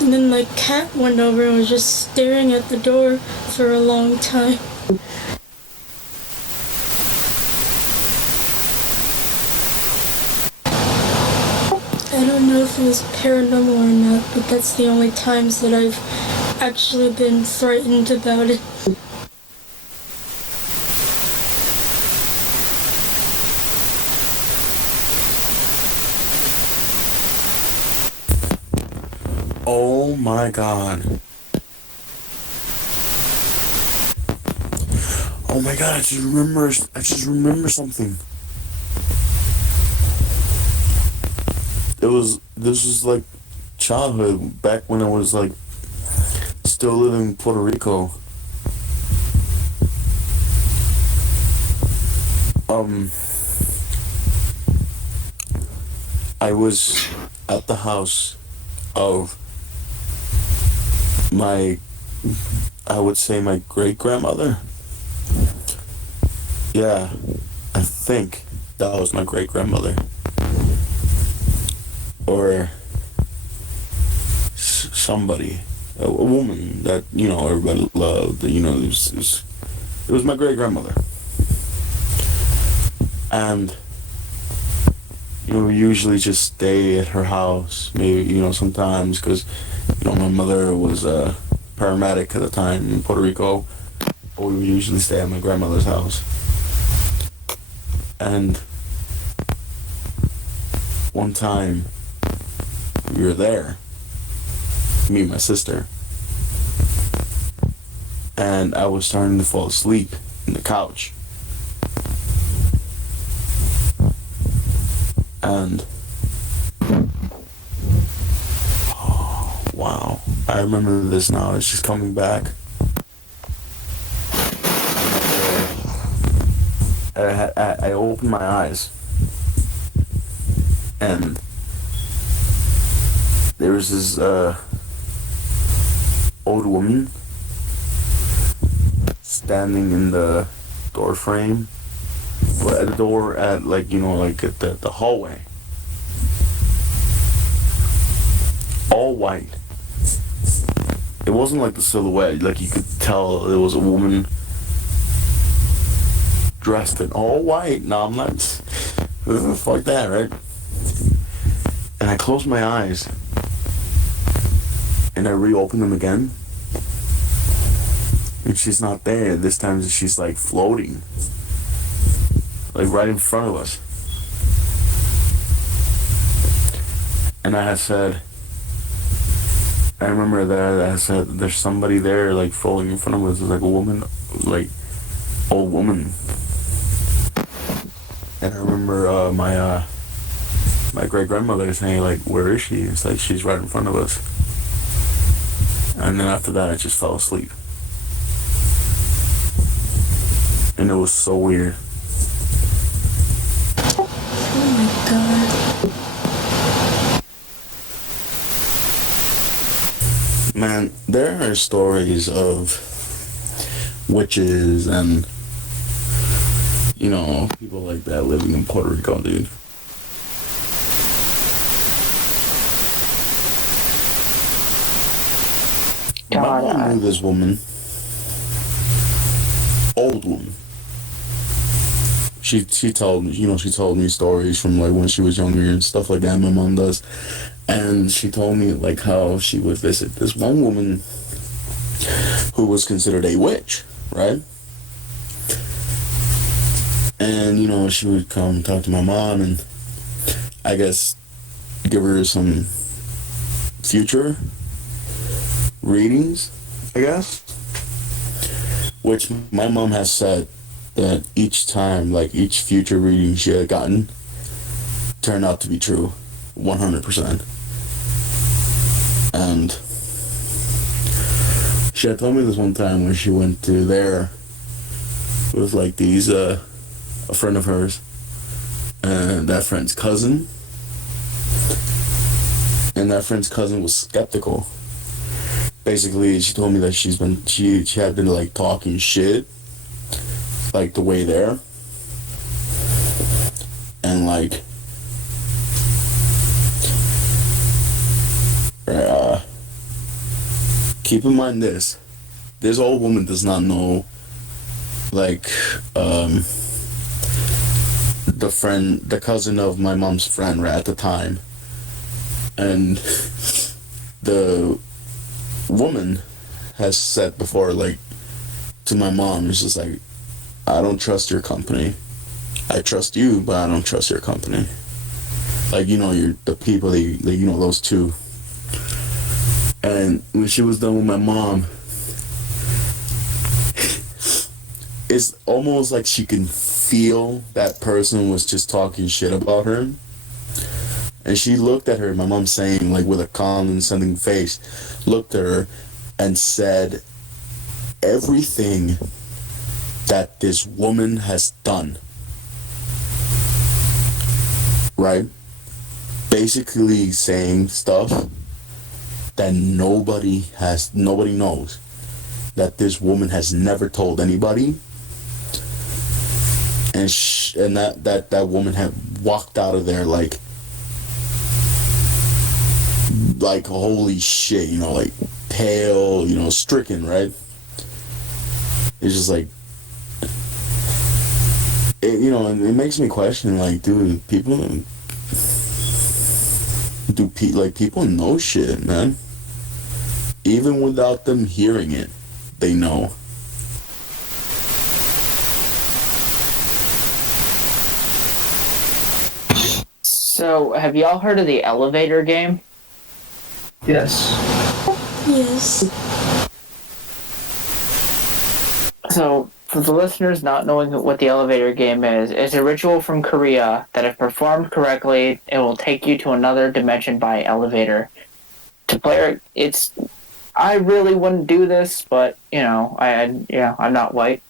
And then my cat went over and was just staring at the door for a long time. I don't know if it was paranormal or not, but that's the only times that I've actually been frightened about it. Oh my god. Oh my god, I just remember something. This was like childhood, back when I was like still living in Puerto Rico. I was at the house of my great-grandmother. Yeah, I think that was my great-grandmother. Or somebody, a woman that, everybody loved. It was my great-grandmother. And we usually just stay at her house, maybe, sometimes, because, my mother was a paramedic at the time in Puerto Rico. But we would usually stay at my grandmother's house. And one time, we were there, me and my sister, and I was starting to fall asleep in the couch. And oh, wow, I remember this now. It's just coming back. I opened my eyes, and there was this old woman standing in the door frame, at the door at at the hallway, all white. It wasn't like the silhouette, like you could tell it was a woman dressed in all white. No, I'm not. Fuck that, right? And I closed my eyes, and I reopened them again, and she's not there. This time she's like floating, like right in front of us. And I remember that I said, there's somebody there, like floating in front of us. It was like a woman, like old woman. And I remember my great-grandmother saying, like, where is she? It's like, she's right in front of us. And then after that, I just fell asleep. And it was so weird. Oh my god. Man, there are stories of witches and, people like that living in Puerto Rico, dude. My mom knew this woman. Old woman. She told me stories from like when she was younger and stuff like that. My mom does. And she told me like how she would visit this one woman who was considered a witch, right? And, she would come talk to my mom and I guess give her some future readings, I guess. Which my mom has said that each time, like each future reading she had gotten, turned out to be true, 100%. And she had told me this one time when she went to there with like these, a friend of hers, and that friend's cousin. And that friend's cousin was skeptical. Basically, she told me that she had been like talking shit, like the way there. And like, keep in mind this old woman does not know, like, the cousin of my mom's friend right at the time. And the woman has said before, like, to my mom, it's just like, I don't trust your company. I trust you, but I don't trust your company. Like, you're the people that those two. And when she was done with my mom, it's almost like she can feel that person was just talking shit about her. And she looked at her, my mom saying, like, with a condescending face, looked at her and said everything that this woman has done. Right? Basically saying stuff that nobody knows. That this woman has never told anybody. And that woman had walked out of there like holy shit, like pale, stricken, right? It's just like it makes me question, like, dude, people know shit, man. Even without them hearing it, they know. So, have y'all heard of the elevator game? Yes. Yes. So, for the listeners not knowing what the elevator game is, it's a ritual from Korea that, if performed correctly, it will take you to another dimension by elevator. To play it, I really wouldn't do this, but I'm not white.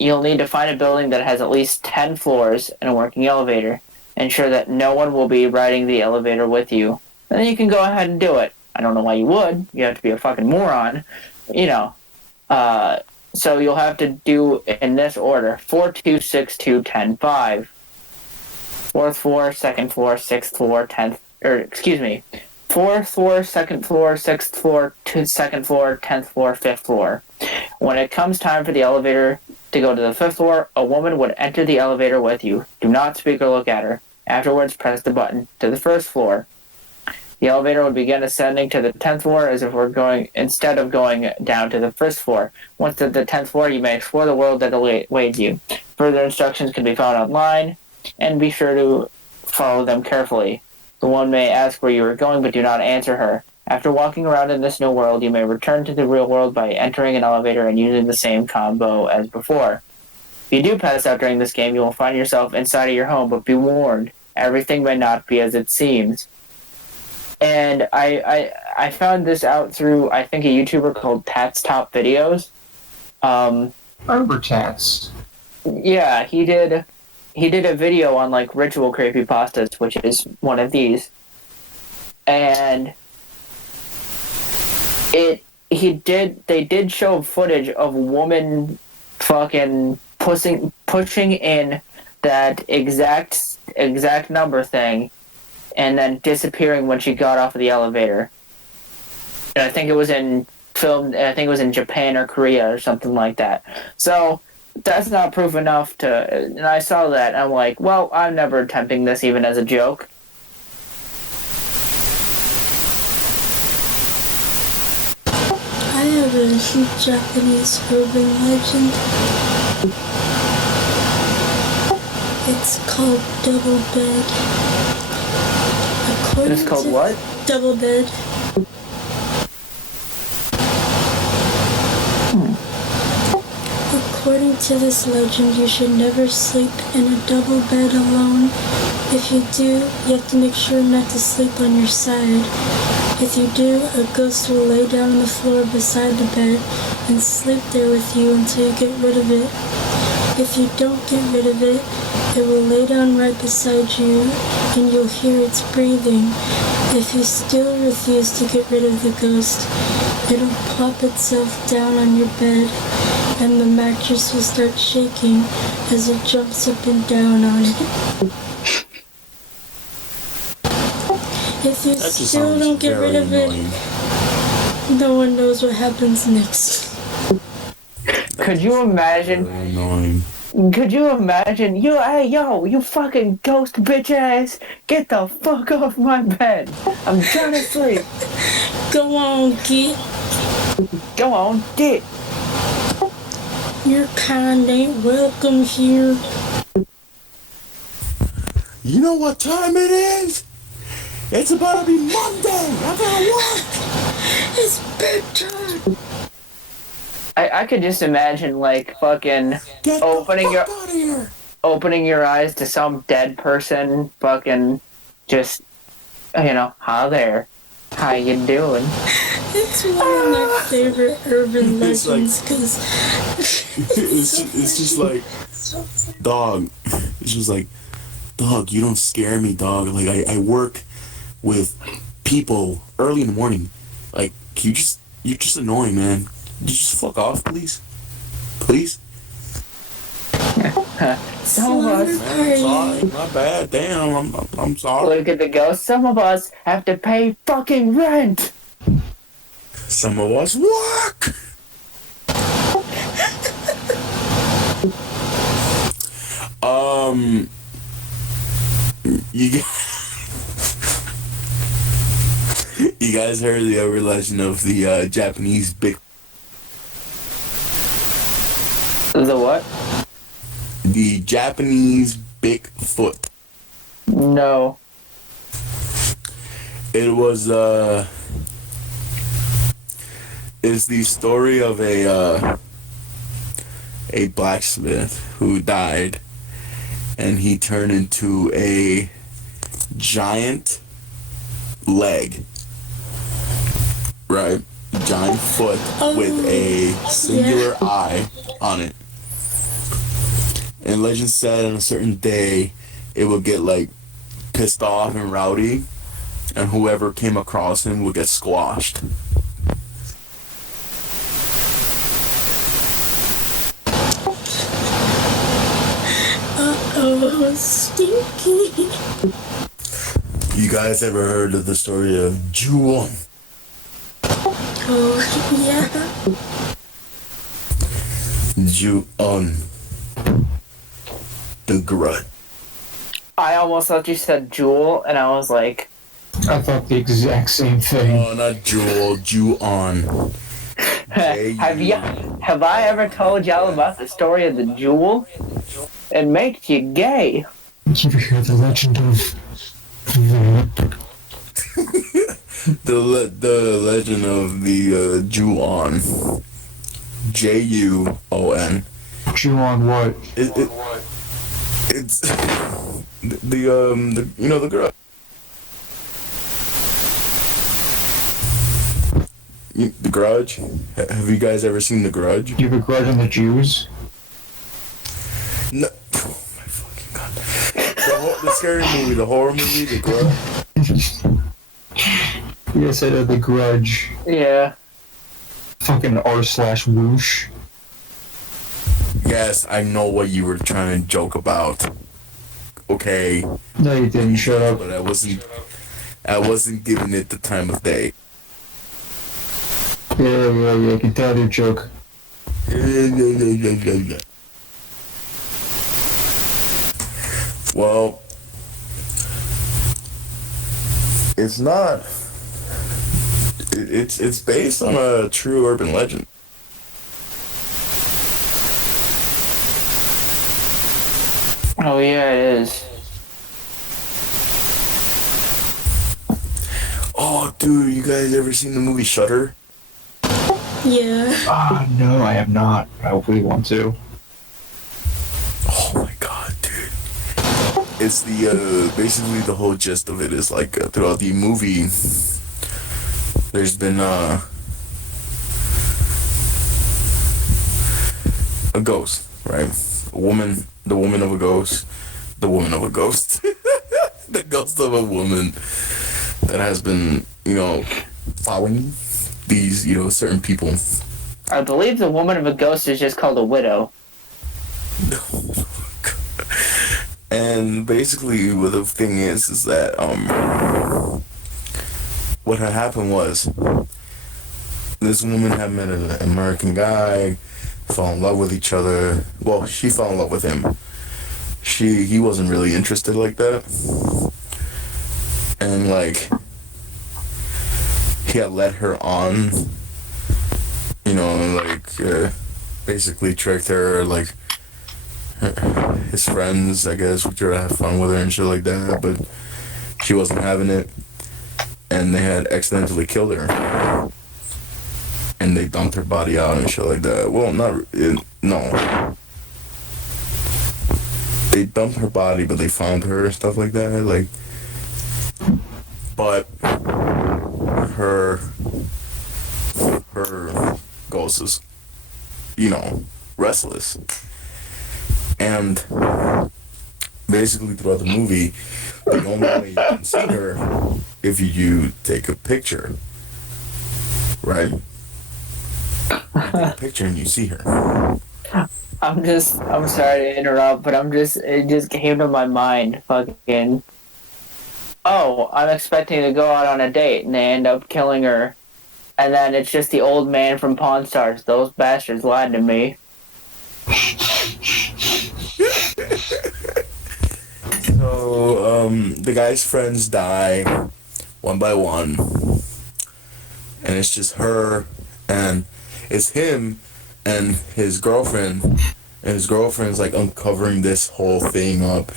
You'll need to find a building that has at least 10 floors and a working elevator. Ensure that no one will be riding the elevator with you. And then you can go ahead and do it. I don't know why you would. You have to be a fucking moron. So you'll have to do in this order: 4, 2, 6, 2, 10, 5. Fourth floor, second floor, sixth floor, 10th. Fourth floor, second floor, sixth floor, second floor, 10th floor, fifth floor. When it comes time for the elevator to go to the fifth floor, a woman would enter the elevator with you. Do not speak or look at her. Afterwards, press the button to the first floor. The elevator would begin ascending to the 10th floor instead of going down to the first floor. Once at the 10th floor, you may explore the world that awaits you. Further instructions can be found online, and be sure to follow them carefully. The woman may ask where you are going, but do not answer her. After walking around in this new world, you may return to the real world by entering an elevator and using the same combo as before. If you do pass out during this game, you will find yourself inside of your home, but be warned, everything may not be as it seems. And I found this out through, I think, a YouTuber called Tats Top Videos. Remember Tats? Yeah, he did a video on, like, ritual creepypastas, which is one of these. And they did show footage of a woman fucking pushing in that exact number thing and then disappearing when she got off of the elevator. And I think it was in Japan or Korea or something like that. So that's not proof enough and I saw that and I'm like, well, I'm never attempting this even as a joke. I have a Japanese urban legend. It's called Double Bed. It's called what? Double Bed. According to this legend, you should never sleep in a double bed alone. If you do, you have to make sure not to sleep on your side. If you do, a ghost will lay down on the floor beside the bed and sleep there with you until you get rid of it. If you don't get rid of it, it will lay down right beside you and you'll hear its breathing. If you still refuse to get rid of the ghost, it'll plop itself down on your bed and the mattress will start shaking as it jumps up and down on it. If you still don't get rid of it, no one knows what happens next. Could you imagine? Could you imagine? You fucking ghost bitch ass! Get the fuck off my bed! I'm trying to sleep. Go on, get. Go on, get. Your kind ain't welcome here. You know what time it is? It's about to be Monday. I gotta work. It's bedtime. I could just imagine, like, fucking opening your eyes to some dead person, fucking just Hi there. How you doing? It's one of my favorite urban It's like- legends because it's just like, dog. It's just like, dog, you don't scare me, dog. Like, I work with people early in the morning. Like, you're just annoying, man. You just fuck off, please. Please? Some of us Man, I'm sorry. My bad. Damn, I'm sorry. look at the ghost. Some of us have to pay fucking rent. Some of us work. You you guys heard the urban legend of the Japanese big The what? the Japanese Bigfoot? No. It was it's the story of a blacksmith who died, and he turned into a giant leg, right? Giant foot with a singular eye on it. And legend said on a certain day it would get like pissed off and rowdy, and whoever came across him would get squashed. oh, stinky. You guys ever heard of the story of Ju-on? Oh, yeah. Ju-on. The Grudge. I almost thought you said Jewel, and I was like, I thought the exact same thing. Oh, not Jewel, Ju-on. have I ever told y'all about the story of the Jewel? It makes you gay. You ever hear the legend of The legend of the Ju-on. Juon. Ju-on what? It's the Grudge. The Grudge? Have you guys ever seen The Grudge? You have a grudge on the Jews? No. Oh my fucking god. The scary movie, the horror movie, The Grudge. Yes, I know the grudge. Yeah. Fucking r/whoosh. Yes, I know what you were trying to joke about. Okay. No, you didn't. Shut up. But I wasn't giving it the time of day. Yeah, I can tell your joke. Well, it's not. It's based on a true urban legend. Oh, yeah, it is. Oh, dude, you guys ever seen the movie Shutter? Yeah. No, I have not. I hopefully want to. Oh my god, dude. It's the, basically the whole gist of it is like throughout the movie, there's been, a ghost, right? The woman of a ghost, the ghost of a woman that has been, following these, certain people. I believe the woman of a ghost is just called a widow. And basically what the thing is that, what had happened was, this woman had met an American guy, fell in love with each other. Well, she fell in love with him. He wasn't really interested like that. And like, he had led her on, basically tricked her, like, his friends, I guess, would try to have fun with her and shit like that, but she wasn't having it. And they had accidentally killed her. And they dumped her body out and shit like that. Well, no. They dumped her body, but they found her and stuff like that. Like, but her ghost is, restless. And basically throughout the movie, the only way you can see her if you take a picture, right? You take a picture and you see her. I'm sorry to interrupt, but it just came to my mind, fucking, oh, I'm expecting to go out on a date, and they end up killing her, and then it's just the old man from Pawn Stars. Those bastards lied to me. So, the guy's friends die one by one, and it's just her, and it's him and his girlfriend, and his girlfriend's like uncovering this whole thing up,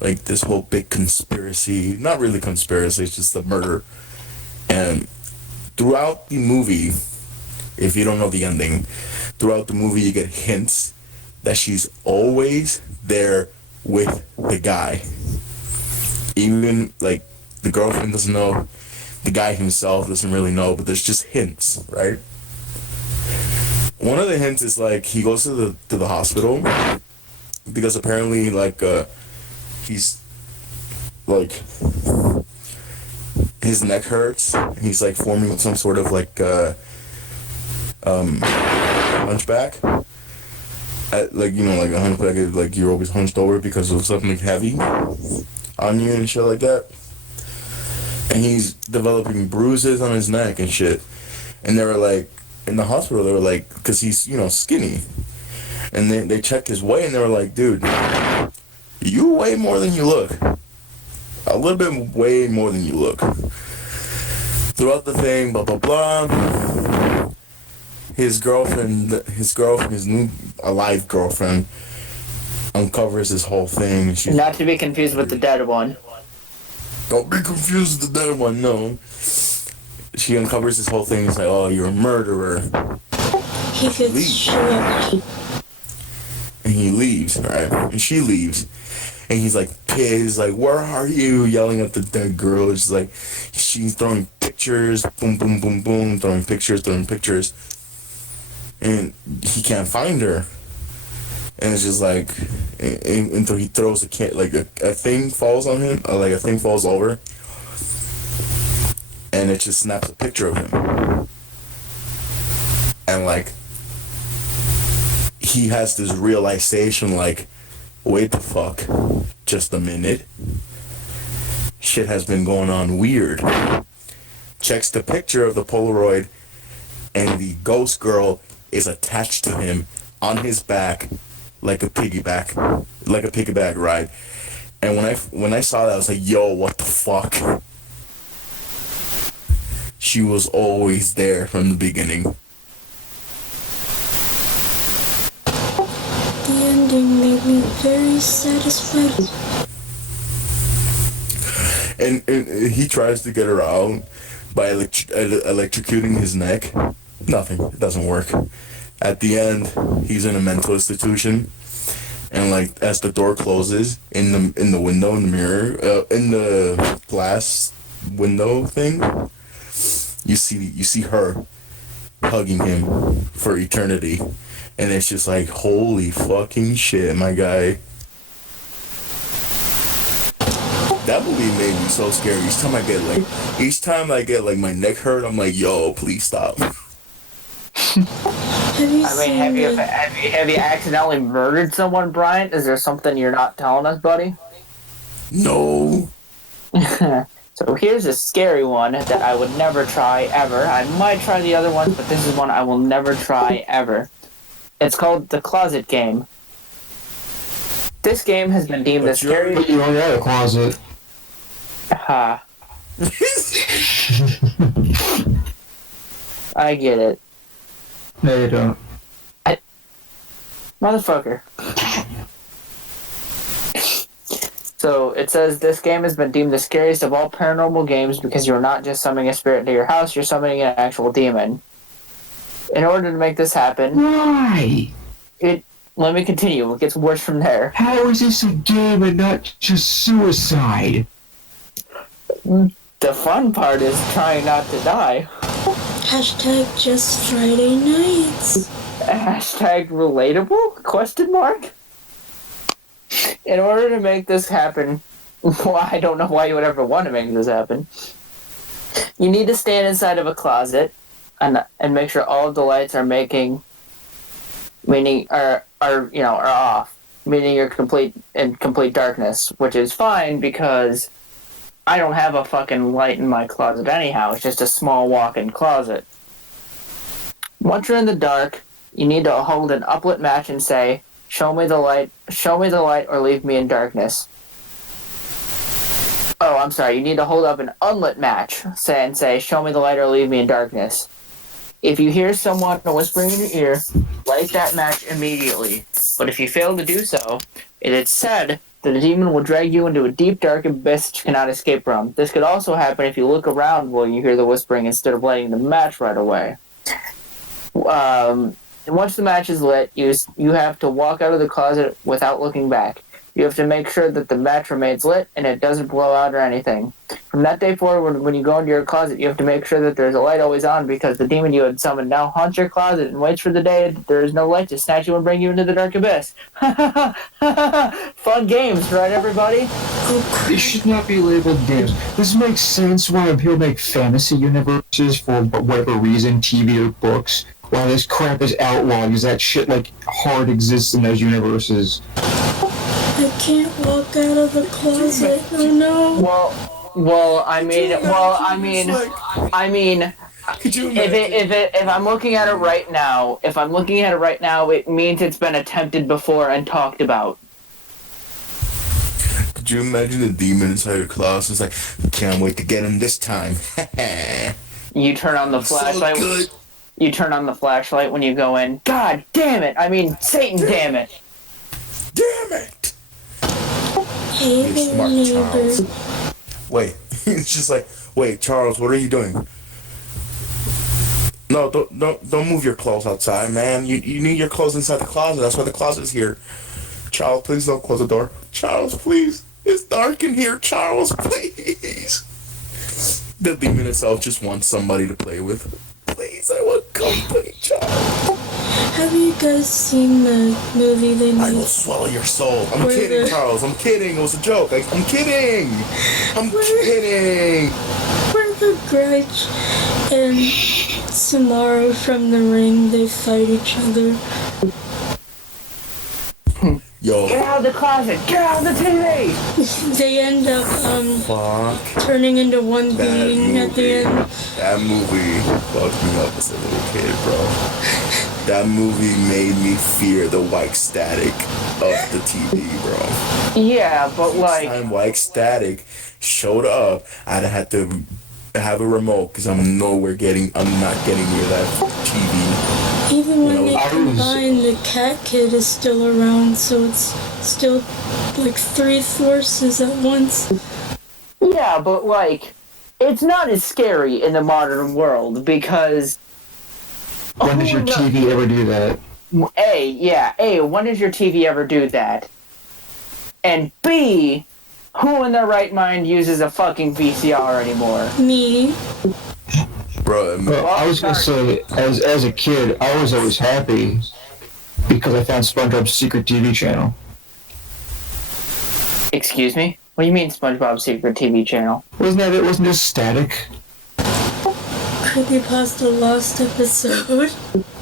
like this whole big conspiracy. Not really conspiracy, it's just a murder. And throughout the movie, if you don't know the ending, throughout the movie you get hints that she's always there with the guy. Even like the girlfriend doesn't know, the guy himself doesn't really know, but there's just hints, right? One of the hints is like he goes to the hospital because apparently like he's like his neck hurts. He's like forming some sort of like hunchback. Like a hunchback is like you're always hunched over because of something heavy on you and shit like that. And he's developing bruises on his neck and shit. And they were like, in the hospital, they were like, because he's, skinny. And they checked his weight and they were like, dude, you weigh more than you look. A little bit way more than you look. Throughout the thing, blah, blah, blah. His new alive girlfriend, uncovers this whole thing. She's, not to be confused with the dead one. Don't be confused with the dead one, no. She uncovers this whole thing. It's like, oh, you're a murderer. He gets shot. And he leaves, right? And she leaves. And he's like pissed, like, where are you? Yelling at the dead girl. It's like, she's throwing pictures, boom, boom, boom, boom, throwing pictures. And he can't find her. And it's just like, until he throws a thing falls on him, like a thing falls over. And it just snaps a picture of him. And like, he has this realization like, wait the fuck, just a minute. Shit has been going on weird. Checks the picture of the Polaroid, and the ghost girl is attached to him on his back like a piggyback ride. And when I saw that, I was like, yo, what the fuck? She was always there from the beginning. The ending made me very satisfied. And he tries to get her out by electrocuting his neck. Nothing. It doesn't work. At the end, he's in a mental institution, and like as the door closes, in the window, in the mirror, in the glass window thing, you see her hugging him for eternity, and it's just like, holy fucking shit, my guy. That movie made me so scared. Each time I get like my neck hurt, I'm like, yo, please stop. Have you accidentally murdered someone, Brian? Is there something you're not telling us, buddy? No. So here's a scary one that I would never try ever. I might try the other ones, but this is one I will never try ever. It's called The Closet Game. This game has been deemed the scariest. But you don't got a closet. Ha. I get it. No, you don't. Motherfucker. So it says this game has been deemed the scariest of all paranormal games because you're not just summoning a spirit into your house, you're summoning an actual demon. In order to make this happen... Why? Let me continue. It gets worse from there. How is this a game and not just suicide? That The fun part is trying not to die. Hashtag just Friday nights. Hashtag relatable? Question mark? In order to make this happen, well, I don't know why you would ever want to make this happen. You need to stand inside of a closet and make sure all of the lights are are off, meaning you're in complete darkness, which is fine because I don't have a fucking light in my closet anyhow. It's just a small walk-in closet. Once you're in the dark, you need to hold an uplit match and say, show me the light, or leave me in darkness. Oh, I'm sorry, you need to hold up an unlit match and say, show me the light or leave me in darkness. If you hear someone whispering in your ear, light that match immediately. But if you fail to do so, it is said that the demon will drag you into a deep, dark abyss that you cannot escape from. This could also happen if you look around while you hear the whispering instead of lighting the match right away. Once the match is lit, you have to walk out of the closet without looking back. You have to make sure that the match remains lit and it doesn't blow out or anything. From that day forward, when you go into your closet, you have to make sure that there's a light always on because the demon you had summoned now haunts your closet and waits for the day that there is no light to snatch you and bring you into the dark abyss. Fun games, right, everybody? These should not be labeled games. This makes sense when people make fantasy universes for whatever reason, TV or books. Wow, this crap is outlawed because that shit hard exists in those universes. I can't walk out of the closet. Oh no. I mean, if I'm looking at it right now, it means it's been attempted before and talked about. Could you imagine the demon inside your closet? It's like, can't wait to get him this time. You turn on the flashlight. So you turn on the flashlight when you go in. God damn it! I mean, Satan, damn it! Damn it! Hey You're there, smart, neighbor. Charles. Wait, it's just like, wait, Charles, what are you doing? No, don't move your clothes outside, man. You need your clothes inside the closet. That's why the closet is here. Charles, please don't close the door. Charles, please. It's dark in here. Charles, please. The demon itself just wants somebody to play with. Please, I want company, Charles. Have you guys seen the movie they I will made? swallow your soul. I'm kidding, Charles. I'm kidding. It was a joke. I'm kidding. I'm kidding. Where the Grudge and Samara from The Ring, they fight each other. Yo. Get out of the closet! Get out of the TV! They end up Fuck. turning into one being at the end. That movie fucked me up as a little kid, bro. That movie made me fear the white static of the TV, bro. Yeah, but Next time white static showed up, I'd have to have a remote because I'm not getting near that TV. Even when they combine, the cat kid is still around, so it's still like three forces at once. Yeah, but it's not as scary in the modern world because... When does your TV ever do that? A, when does your TV ever do that? And B, who in their right mind uses a fucking VCR anymore? Me. Bro, Well, I was gonna say, as a kid, I was always happy because I found SpongeBob's secret TV channel. Excuse me? What do you mean SpongeBob's secret TV channel? Wasn't that it? Wasn't just static? Creepypasta lost episode.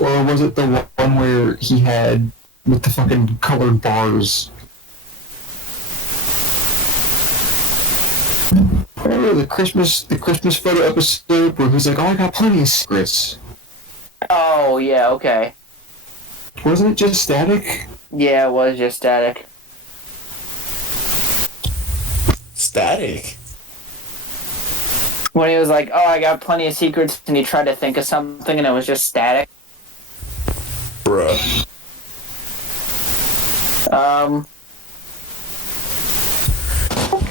Or was it the one where he had with the fucking colored bars? Remember the Christmas photo episode where he's like, "Oh, I got plenty of secrets." Oh, yeah, okay. Wasn't it just static? Yeah, it was just static. static. When he was like, oh, I got plenty of secrets, and he tried to think of something, and it was just static. Bruh.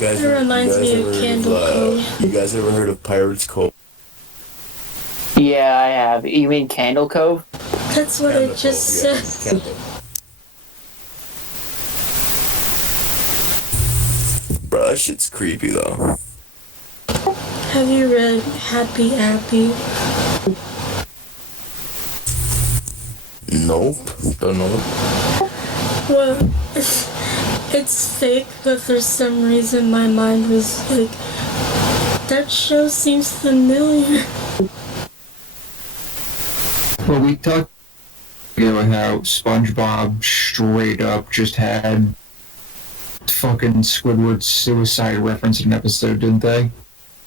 It reminds me of Candle Cove. You guys ever heard of Pirates Cove? Yeah, I have. You mean Candle Cove? That's what Candle I just Cove, said. yeah, Bro, that shit's creepy though. Have you read Happy Happy? Nope. Don't know. Well, it's fake, but for some reason my mind was like, that show seems familiar. Well, we talked about how SpongeBob straight up just had fucking Squidward's suicide reference in an episode, didn't they?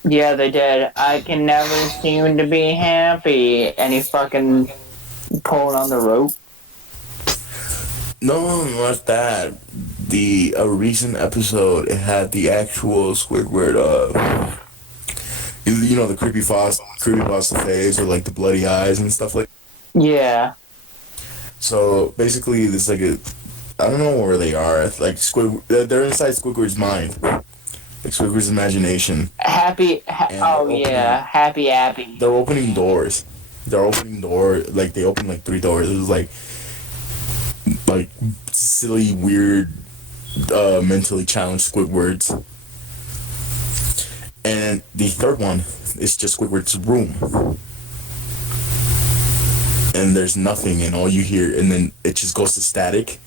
Yeah, they did. I can never seem to be happy. And he fucking pulling on the rope. No, not that. A recent episode, it had the actual Squidward, you know, the creepypasta face with like the bloody eyes and stuff like. Yeah. So basically, it's like I don't know where they are. Like they're inside Squidward's mind, like Squidward's imagination. Happy Happy. They're opening doors. They open like 3 doors. It was like silly, weird, mentally challenged Squidwards. And the third one is just Squidward's room. And there's nothing, and all you hear, and then it just goes to static,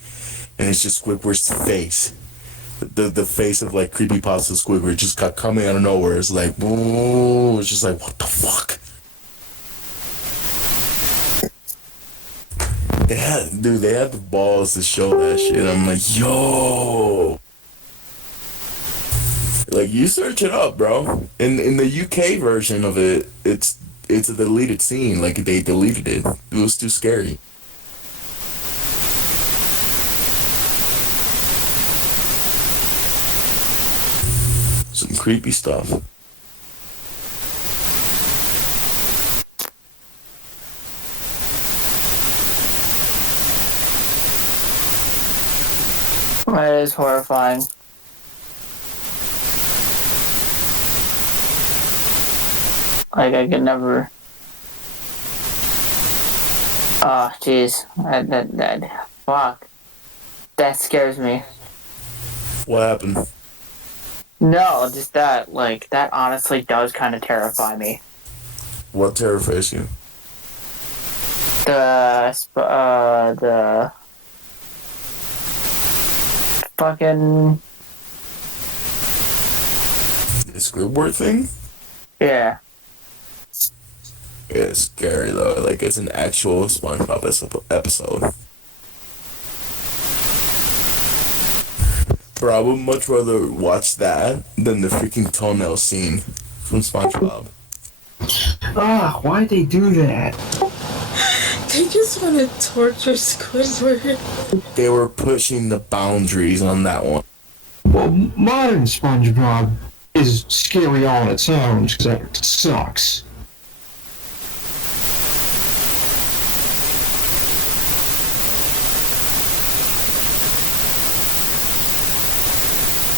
and it's just Squidward's face. The face of like creepypasta Squidward just got coming out of nowhere. It's like, whoa, it's just like, what the fuck? They had the balls to show that shit. I'm like, yo. Like, you search it up, bro. In the UK version of it, it's a deleted scene. Like, they deleted it. It was too scary. Some creepy stuff. That is horrifying. Like, I could never... Oh, jeez. That... Fuck. That scares me. What happened? No, just that. Like, that honestly does kind of terrify me. What terrifies you? The fucking... The Squidward thing? Yeah. It's scary though. Like, it's an actual SpongeBob episode. Bro, I would much rather watch that than the freaking toenail scene from SpongeBob. Ah, why'd they do that? They just want to torture Squidward. They were pushing the boundaries on that one. Well, modern SpongeBob is scary all on its own, because it sucks.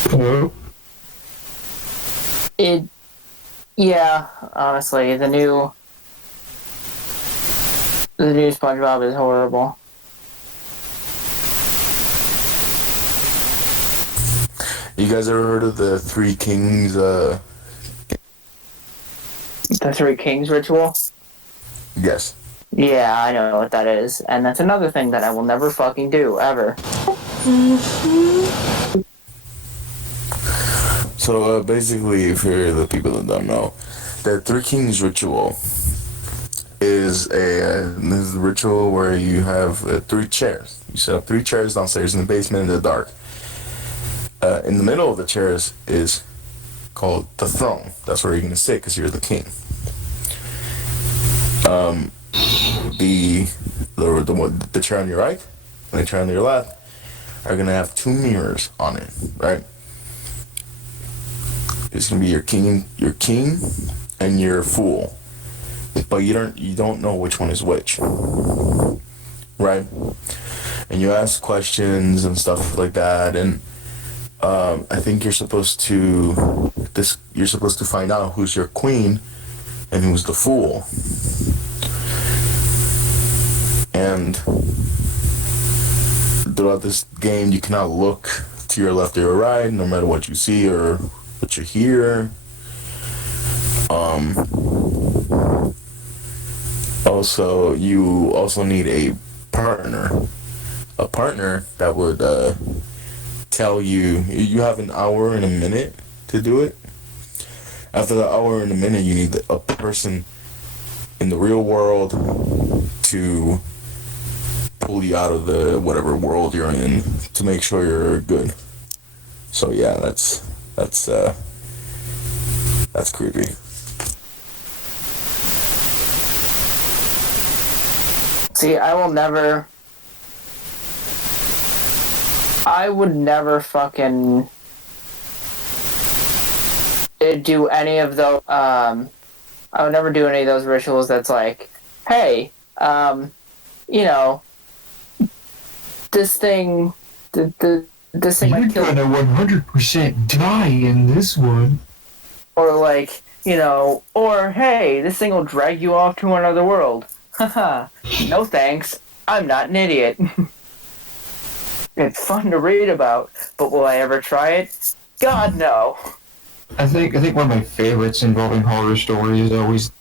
Hello? Yeah, honestly, the new SpongeBob is horrible. You guys ever heard of the Three Kings, The Three Kings ritual? Yes. Yeah, I know what that is. And that's another thing that I will never fucking do, ever. Mm-hmm. So, basically, for the people that don't know, the Three Kings ritual is a ritual where you have 3 chairs. You set up 3 chairs downstairs in the basement in the dark. In the middle of the chairs is called the throne. That's where you're going to sit because you're the king. The chair on your right and the chair on your left are going to have 2 mirrors on it, right? It's gonna be your king and your fool, but you don't know which one is which, right? And you ask questions and stuff like that, and I think you're supposed to find out who's your queen and who's the fool, and throughout this game you cannot look to your left or your right, no matter what you see or what you hear. Also, you also need a partner. A partner that would tell you have an hour and a minute to do it. After the hour and a minute, you need a person in the real world to pull you out of the whatever world you're in to make sure you're good. So yeah, that's creepy. See, I would never fucking do any of those, I would never do any of those rituals that's like, hey, you know, this thing You're might kill gonna 100% die in this one. or like, you know, or hey, this thing will drag you off to another world. Haha, no thanks. I'm not an idiot. It's fun to read about, but will I ever try it? God, no. I think one of my favorites involving horror stories is always,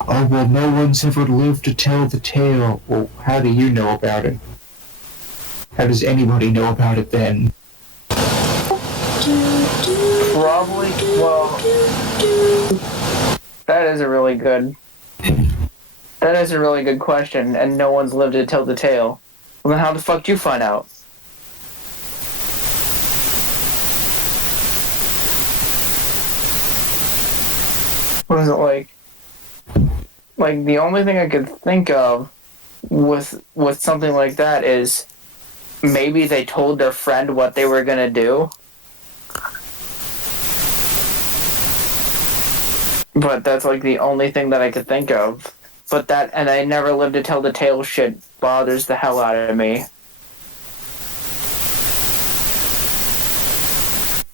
oh, well, no one's ever lived to tell the tale. Well, how do you know about it? How does anybody know about it then? Probably, well, that is a really good question, and no one's lived to tell the tale. Well, then how the fuck do you find out? What is it like? Like, the only thing I could think of with something like that is maybe they told their friend what they were gonna do. But that's like the only thing that I could think of. But that, and I never lived to tell the tale shit bothers the hell out of me.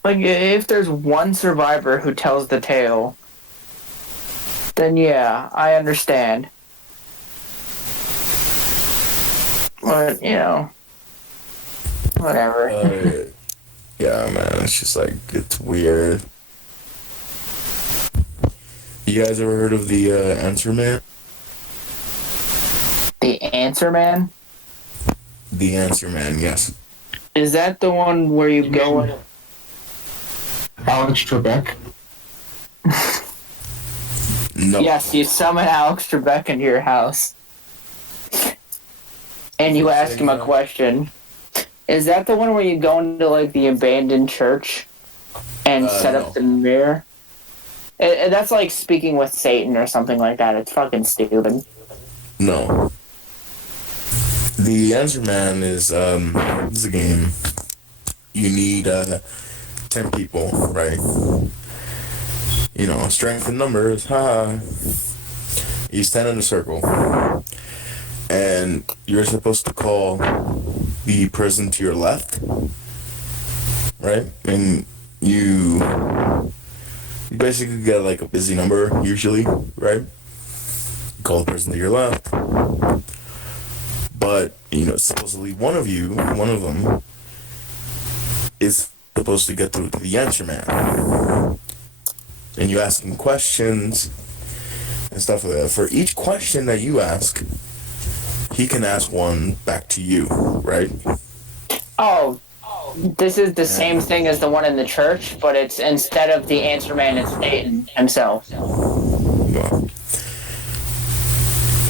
Like, if there's one survivor who tells the tale, then yeah, I understand. But, you know, whatever. Yeah, man, it's just like, it's weird. You guys ever heard of the Answer Man? The Answer Man? The Answer Man, yes. Is that the one where you go in? Alex Trebek? No. Yes, you summon Alex Trebek into your house. And you ask him a question. Is that the one where you go into, like, the abandoned church and set up the mirror? That's like speaking with Satan or something like that. It's fucking stupid. No. The Answer Man is this is a game. You need 10 people, right? You know, strength in numbers, haha. You stand in a circle. And you're supposed to call the person to your left, right? And you basically get like a busy number usually, right? You call the person to your left. But, you know, supposedly one of them is supposed to get through to the Answer Man. And you ask him questions and stuff like that. For each question that you ask, he can ask one back to you, right? Oh, this is the same thing as the one in the church, but it's instead of the Answer Man, it's Satan himself. Well,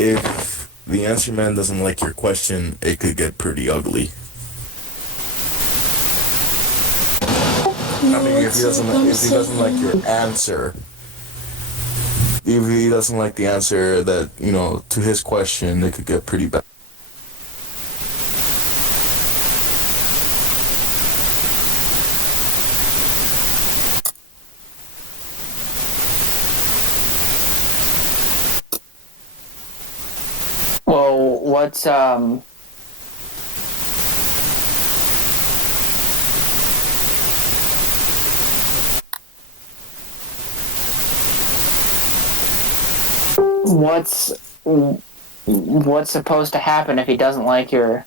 if the Answer Man doesn't like your question, it could get pretty ugly. I mean, if he doesn't like your answer, if he doesn't like the answer that, you know, to his question, it could get pretty bad. Well, what's supposed to happen if he doesn't like your...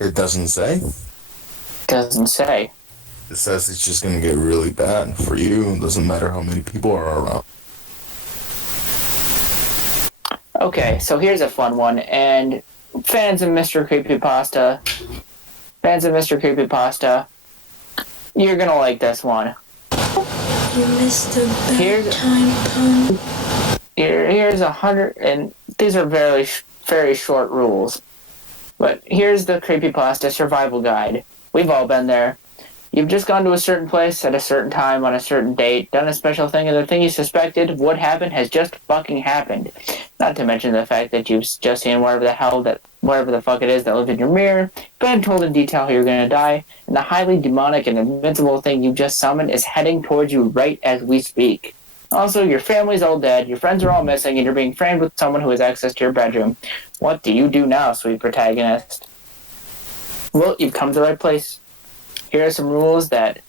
It doesn't say? Doesn't say. It says it's just gonna get really bad for you. It doesn't matter how many people are around. Okay, so here's a fun one, and fans of Mr. Creepypasta, you're gonna like this one. You missed a bad time pun. Here's 100, and these are very, very short rules. But here's the Creepypasta survival guide. We've all been there. You've just gone to a certain place at a certain time on a certain date, done a special thing, and the thing you suspected would happen has just fucking happened. Not to mention the fact that you've just seen whatever the fuck it is that lives in your mirror, been told in detail how you're gonna die, and the highly demonic and invincible thing you just summoned is heading towards you right as we speak. Also, your family's all dead, your friends are all missing, and you're being framed with someone who has access to your bedroom. What do you do now, sweet protagonist? Well, you've come to the right place. Here are some rules that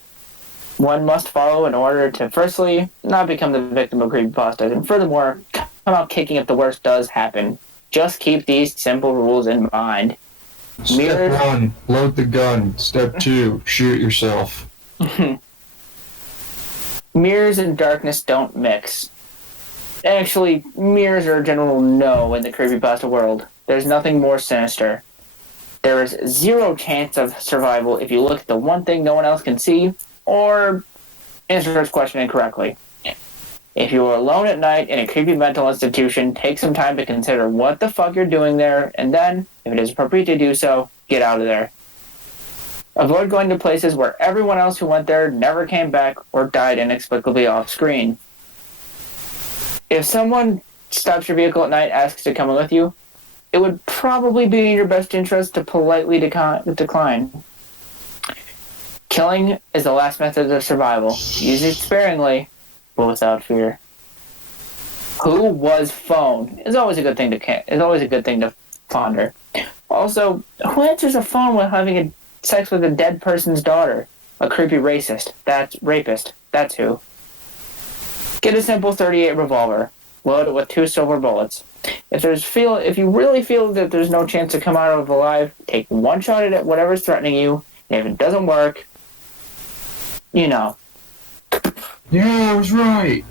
one must follow in order to, firstly, not become the victim of creepypastas, and furthermore, come out kicking if the worst does happen. Just keep these simple rules in mind. Step 1, load the gun. Step 2, shoot yourself. Mirrors and darkness don't mix. Actually, mirrors are a general no in the creepypasta world. There's nothing more sinister. There is zero chance of survival if you look at the one thing no one else can see, or answer this question incorrectly. If you are alone at night in a creepy mental institution, take some time to consider what the fuck you're doing there, and then, if it is appropriate to do so, get out of there. Avoid going to places where everyone else who went there never came back or died inexplicably off screen. If someone stops your vehicle at night, asks to come with you, it would probably be in your best interest to politely decline. Killing is the last method of survival. Use it sparingly, but without fear. Who was phone is always a good thing to ponder. Also, who answers a phone while having sex with a dead person's daughter? A creepy rapist. That's who. Get a simple .38 revolver. Load it with 2 silver bullets. If you really feel that there's no chance to come out of alive, take one shot at whatever's threatening you, and if it doesn't work, you know. Yeah, I was right.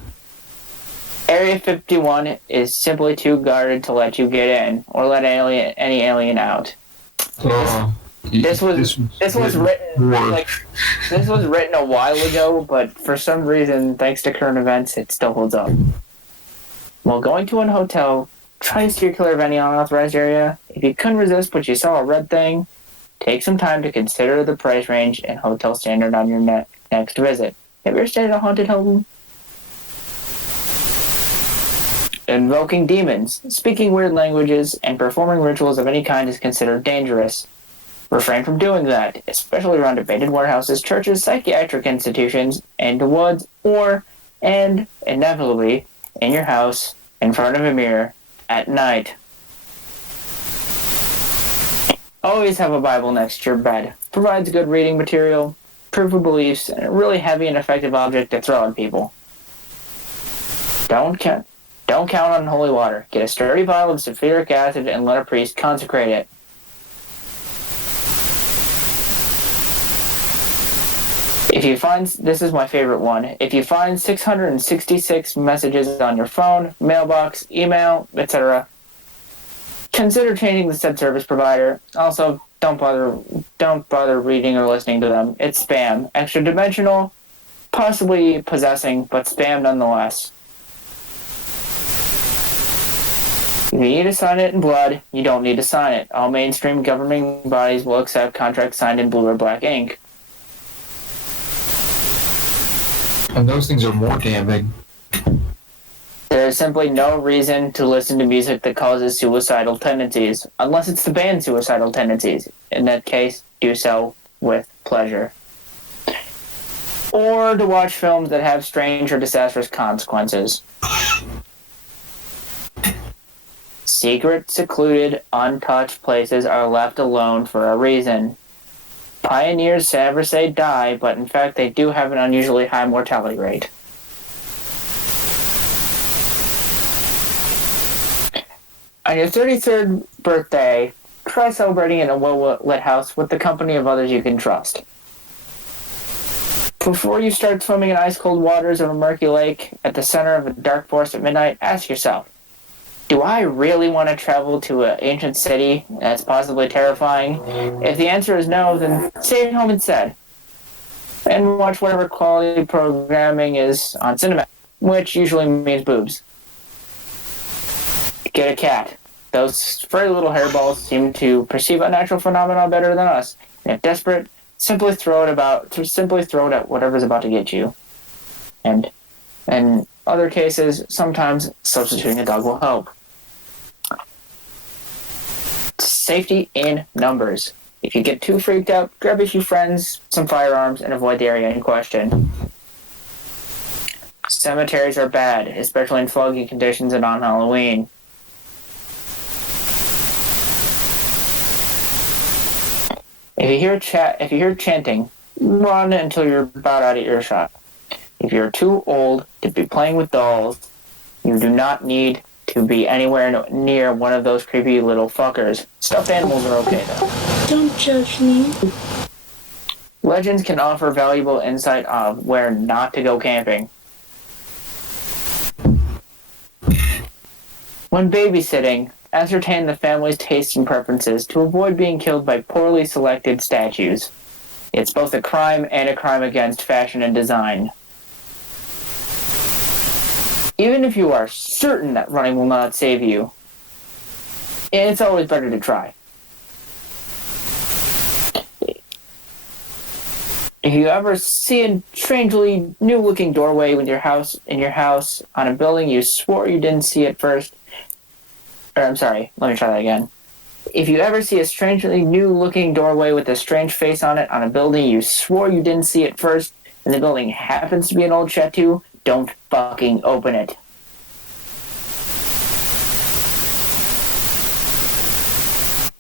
Area 51 is simply too guarded to let you get in, or let any alien out. This was written a while ago, but for some reason, thanks to current events, it still holds up. While going to a hotel, try to steer clear of any unauthorized area. If you couldn't resist but you saw a red thing, take some time to consider the price range and hotel standard on your next visit. Have you ever stayed at a haunted home? Invoking demons, speaking weird languages, and performing rituals of any kind is considered dangerous. Refrain from doing that, especially around abandoned warehouses, churches, psychiatric institutions, and the woods, and inevitably, in your house, in front of a mirror, at night. Always have a Bible next to your bed. Provides good reading material, proof of beliefs, and a really heavy and effective object to throw at people. Don't count on holy water. Get a sturdy bottle of sulfuric acid and let a priest consecrate it. This is my favorite one. If you find 666 messages on your phone, mailbox, email, etc., consider changing the said service provider. Also, don't bother reading or listening to them. It's spam. Extra dimensional, possibly possessing, but spam nonetheless. If you need to sign it in blood, you don't need to sign it. All mainstream governing bodies will accept contracts signed in blue or black ink. And those things are more damning. There is simply no reason to listen to music that causes suicidal tendencies, unless it's the band Suicidal Tendencies. In that case, do so with pleasure. Or to watch films that have strange or disastrous consequences. Secret, secluded, untouched places are left alone for a reason. Pioneers never say die, but in fact they do have an unusually high mortality rate. On your 33rd birthday, try celebrating in a well-lit house with the company of others you can trust. Before you start swimming in ice-cold waters of a murky lake at the center of a dark forest at midnight, ask yourself, do I really want to travel to an ancient city that's possibly terrifying? If the answer is no, then stay at home instead. And watch whatever quality programming is on cinema, which usually means boobs. Get a cat. Those furry little hairballs seem to perceive unnatural phenomena better than us. And if desperate, simply throw it at whatever's about to get you. And in other cases, sometimes substituting a dog will help. Safety in numbers. If you get too freaked out, grab a few friends, some firearms, and avoid the area in question. Cemeteries are bad, especially in foggy conditions and on Halloween. If you hear chanting, run until you're about out of earshot. If you're too old to be playing with dolls, you do not need to be anywhere near one of those creepy little fuckers. Stuffed animals are okay, though. Don't judge me. Legends can offer valuable insight on where not to go camping. When babysitting, ascertain the family's tastes and preferences to avoid being killed by poorly selected statues. It's both a crime and a crime against fashion and design. Even if you are certain that running will not save you, it's always better to try. If you ever see a strangely new-looking doorway in your house on a building you swore you didn't see at first, let me try that again. If you ever see a strangely new-looking doorway with a strange face on it on a building you swore you didn't see at first, and the building happens to be an old chateau, don't fucking open it.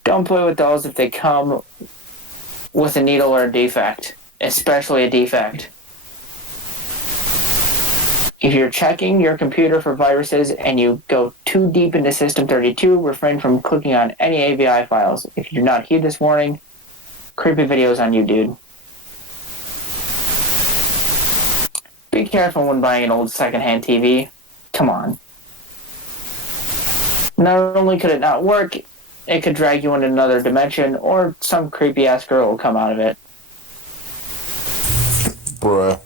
Don't play with dolls if they come with a needle or a defect, especially a defect. If you're checking your computer for viruses and you go too deep into System 32, refrain from clicking on any AVI files. If you do not heed this warning, creepy videos on you, dude. Be careful when buying an old secondhand TV. Come on. Not only could it not work, it could drag you into another dimension, or some creepy-ass girl will come out of it. Bruh.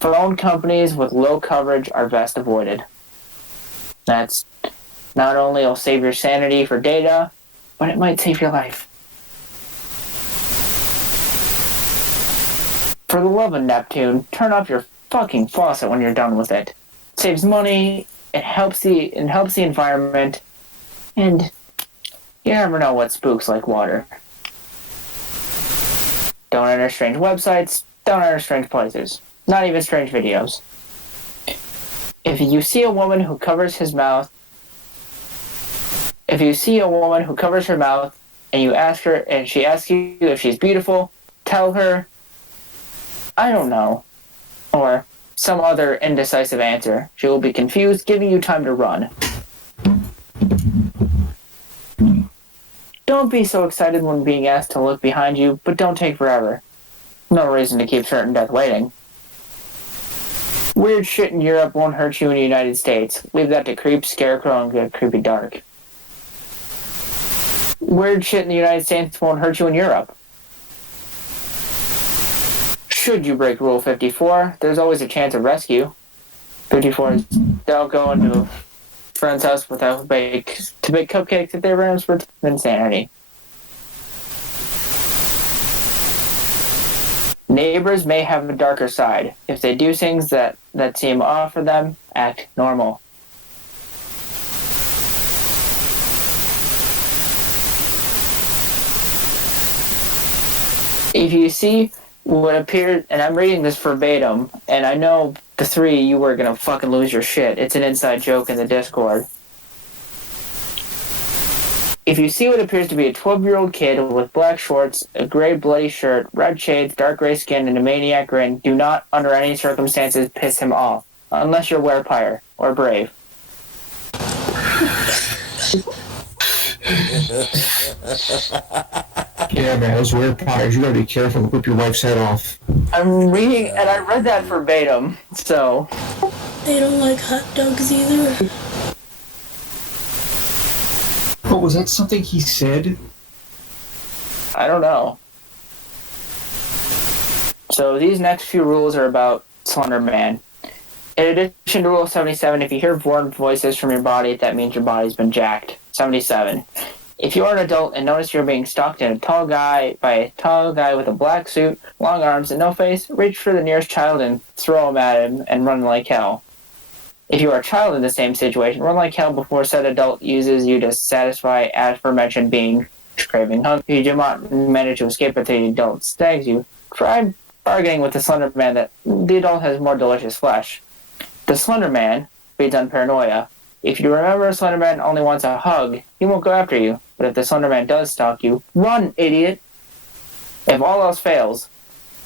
Phone companies with low coverage are best avoided. That's not only will save your sanity for data, but it might save your life. For the love of Neptune, turn off your fucking faucet when you're done with it. It saves money, it helps the environment, and you never know what spooks like water. Don't enter strange websites, don't enter strange places. Not even strange videos. If you see a woman who covers her mouth, and you ask her, and she asks you if she's beautiful, tell her, I don't know, or some other indecisive answer. She will be confused, giving you time to run. Don't be so excited when being asked to look behind you, but don't take forever. No reason to keep certain death waiting. Weird shit in Europe won't hurt you in the United States. Leave that to Creep, Scarecrow, and Get Creepy Dark. Weird shit in the United States won't hurt you in Europe. Should you break Rule 54, there's always a chance of rescue. 54 is don't go into a friend's house without to bake cupcakes at their rooms for insanity. Neighbors may have a darker side. If they do things that seem off for them, act normal. If you see what appeared, and I'm reading this verbatim, and I know the three you were gonna fucking lose your shit. It's an inside joke in the Discord. If you see what appears to be a 12-year-old kid with black shorts, a gray bloody shirt, red shades, dark gray skin, and a maniac grin, do not, under any circumstances, piss him off. Unless you're werepire or brave. Yeah, man, those vampires, you gotta be careful to rip your wife's head off. I'm reading, and I read that verbatim, so... They don't like hot dogs either. Oh, was that something he said? I don't know. So these next few rules are about Slender Man. In addition to Rule 77, if you hear warm voices from your body, that means your body's been jacked. 77. If you are an adult and notice you're being stalked by a tall guy with a black suit, long arms, and no face, reach for the nearest child and throw him at him and run like hell. If you are a child in the same situation, run like hell before said adult uses you to satisfy aforementioned being craving hunger. If you do not manage to escape if the adult stags you, try bargaining with the Slender Man that the adult has more delicious flesh. The Slender Man feeds on paranoia. If you remember Slender Man only wants a hug, he won't go after you. But if the Slender Man does stalk you, run, idiot! If all else fails,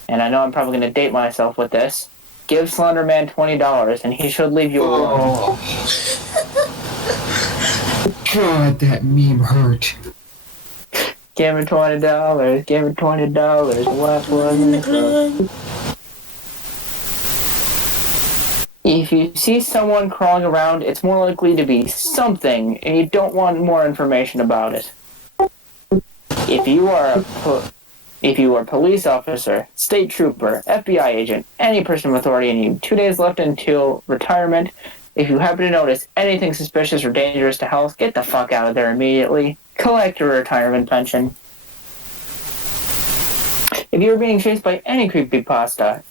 and I know I'm probably going to date myself with this, give Slender Man $20 and he should leave you alone. God, that meme hurt. Give him $20, give him $20, what was In the it? club. If you see someone crawling around, it's more likely to be something, and you don't want more information about it. If you are a police officer, state trooper, FBI agent, any person with authority in you, 2 days left until retirement, if you happen to notice anything suspicious or dangerous to health, get the fuck out of there immediately. Collect your retirement pension. If you are being chased by any creepypasta,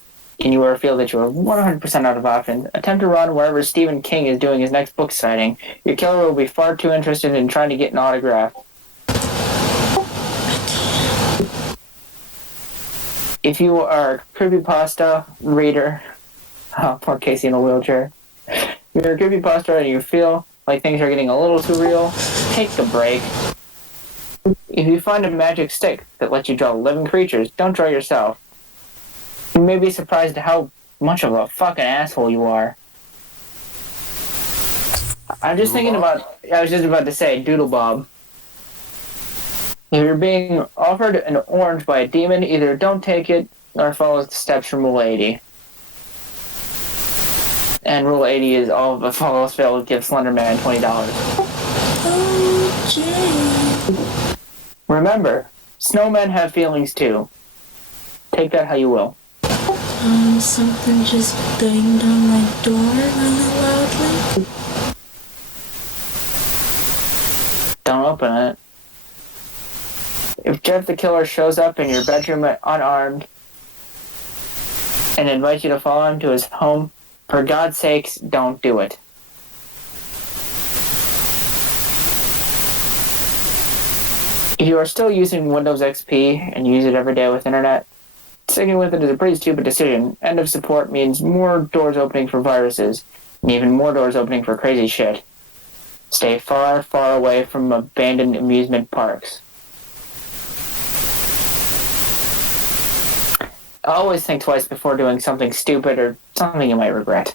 and you feel that you are 100% out of options, attempt to run wherever Stephen King is doing his next book signing. Your killer will be far too interested in trying to get an autograph. If you are a creepypasta reader, oh, poor Casey in a wheelchair. If you're a creepypasta and you feel like things are getting a little too real, take a break. If you find a magic stick that lets you draw living creatures, don't draw yourself. You may be surprised at how much of a fucking asshole you are. I was just about to say, Doodle Bob. If you're being offered an orange by a demon, either don't take it or follow the steps from Rule 80. And Rule 80 is all of the follows fail, give Slender Man $20. Oh, Jay. Remember, snowmen have feelings too. Take that how you will. Something just banged on my door really loudly. Don't open it. If Jeff the Killer shows up in your bedroom unarmed and invites you to follow him to his home, for God's sakes, don't do it. If you are still using Windows XP and use it every day with internet, sticking with it is a pretty stupid decision. End of support means more doors opening for viruses, and even more doors opening for crazy shit. Stay far, far away from abandoned amusement parks. Always think twice before doing something stupid or something you might regret.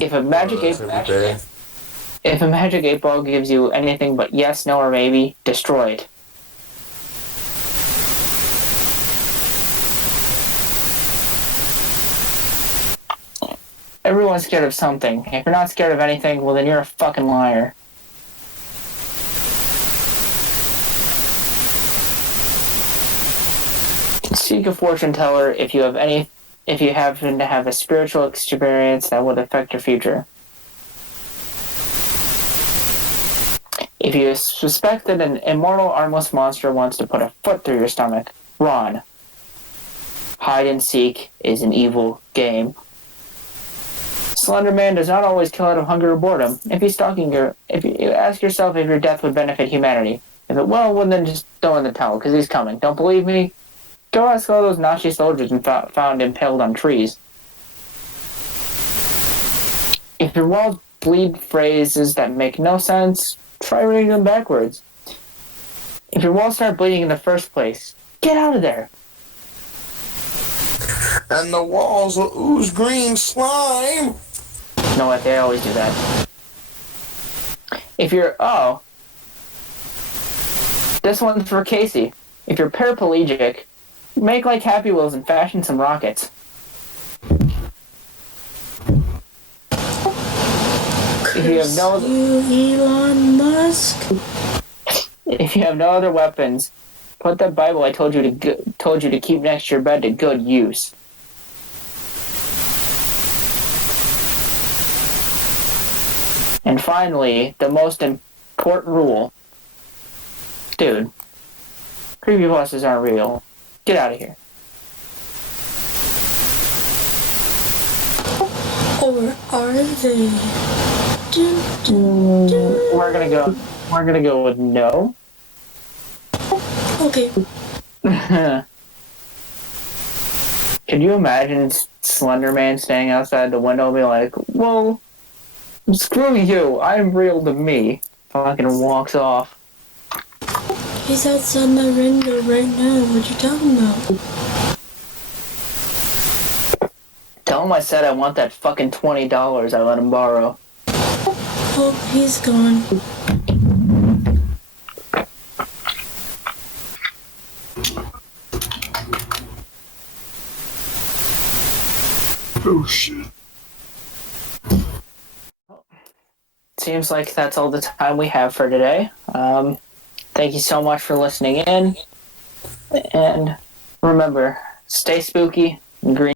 If a magic 8-ball gives you anything but yes, no, or maybe, destroy it. Everyone's scared of something. If you're not scared of anything, well then you're a fucking liar. Seek a fortune teller if you happen to have a spiritual experience that would affect your future. If you suspect that an immortal, armless monster wants to put a foot through your stomach, run. Hide and seek is an evil game. Slender Man does not always kill out of hunger or boredom. If you ask yourself if your death would benefit humanity. If it will, well then just throw in the towel, because he's coming. Don't believe me? Go ask all those Nazi soldiers found impaled on trees. If your walls bleed phrases that make no sense, try reading them backwards. If your walls start bleeding in the first place, get out of there. And the walls will ooze green slime. You know what? They always do that. If you're This one's for Casey. If you're paraplegic, make like Happy Wheels and fashion some rockets. If you have no Elon Musk. If you have no other weapons, put that Bible I told you to keep next to your bed to good use. And finally, the most important rule. Dude, creepypastas aren't real. Get out of here. Or are they? Dun, dun, dun. We're gonna go with no. Okay. Can you imagine Slender Man standing outside the window and be like, "Whoa, screw you, I'm real to me." Fucking walks off. He's outside my window right now. What you talking about? Tell him I said I want that fucking $20 I let him borrow. Oh, he's gone. Oh shit. Seems like that's all the time we have for today. Thank you so much for listening in. And remember, stay spooky and green.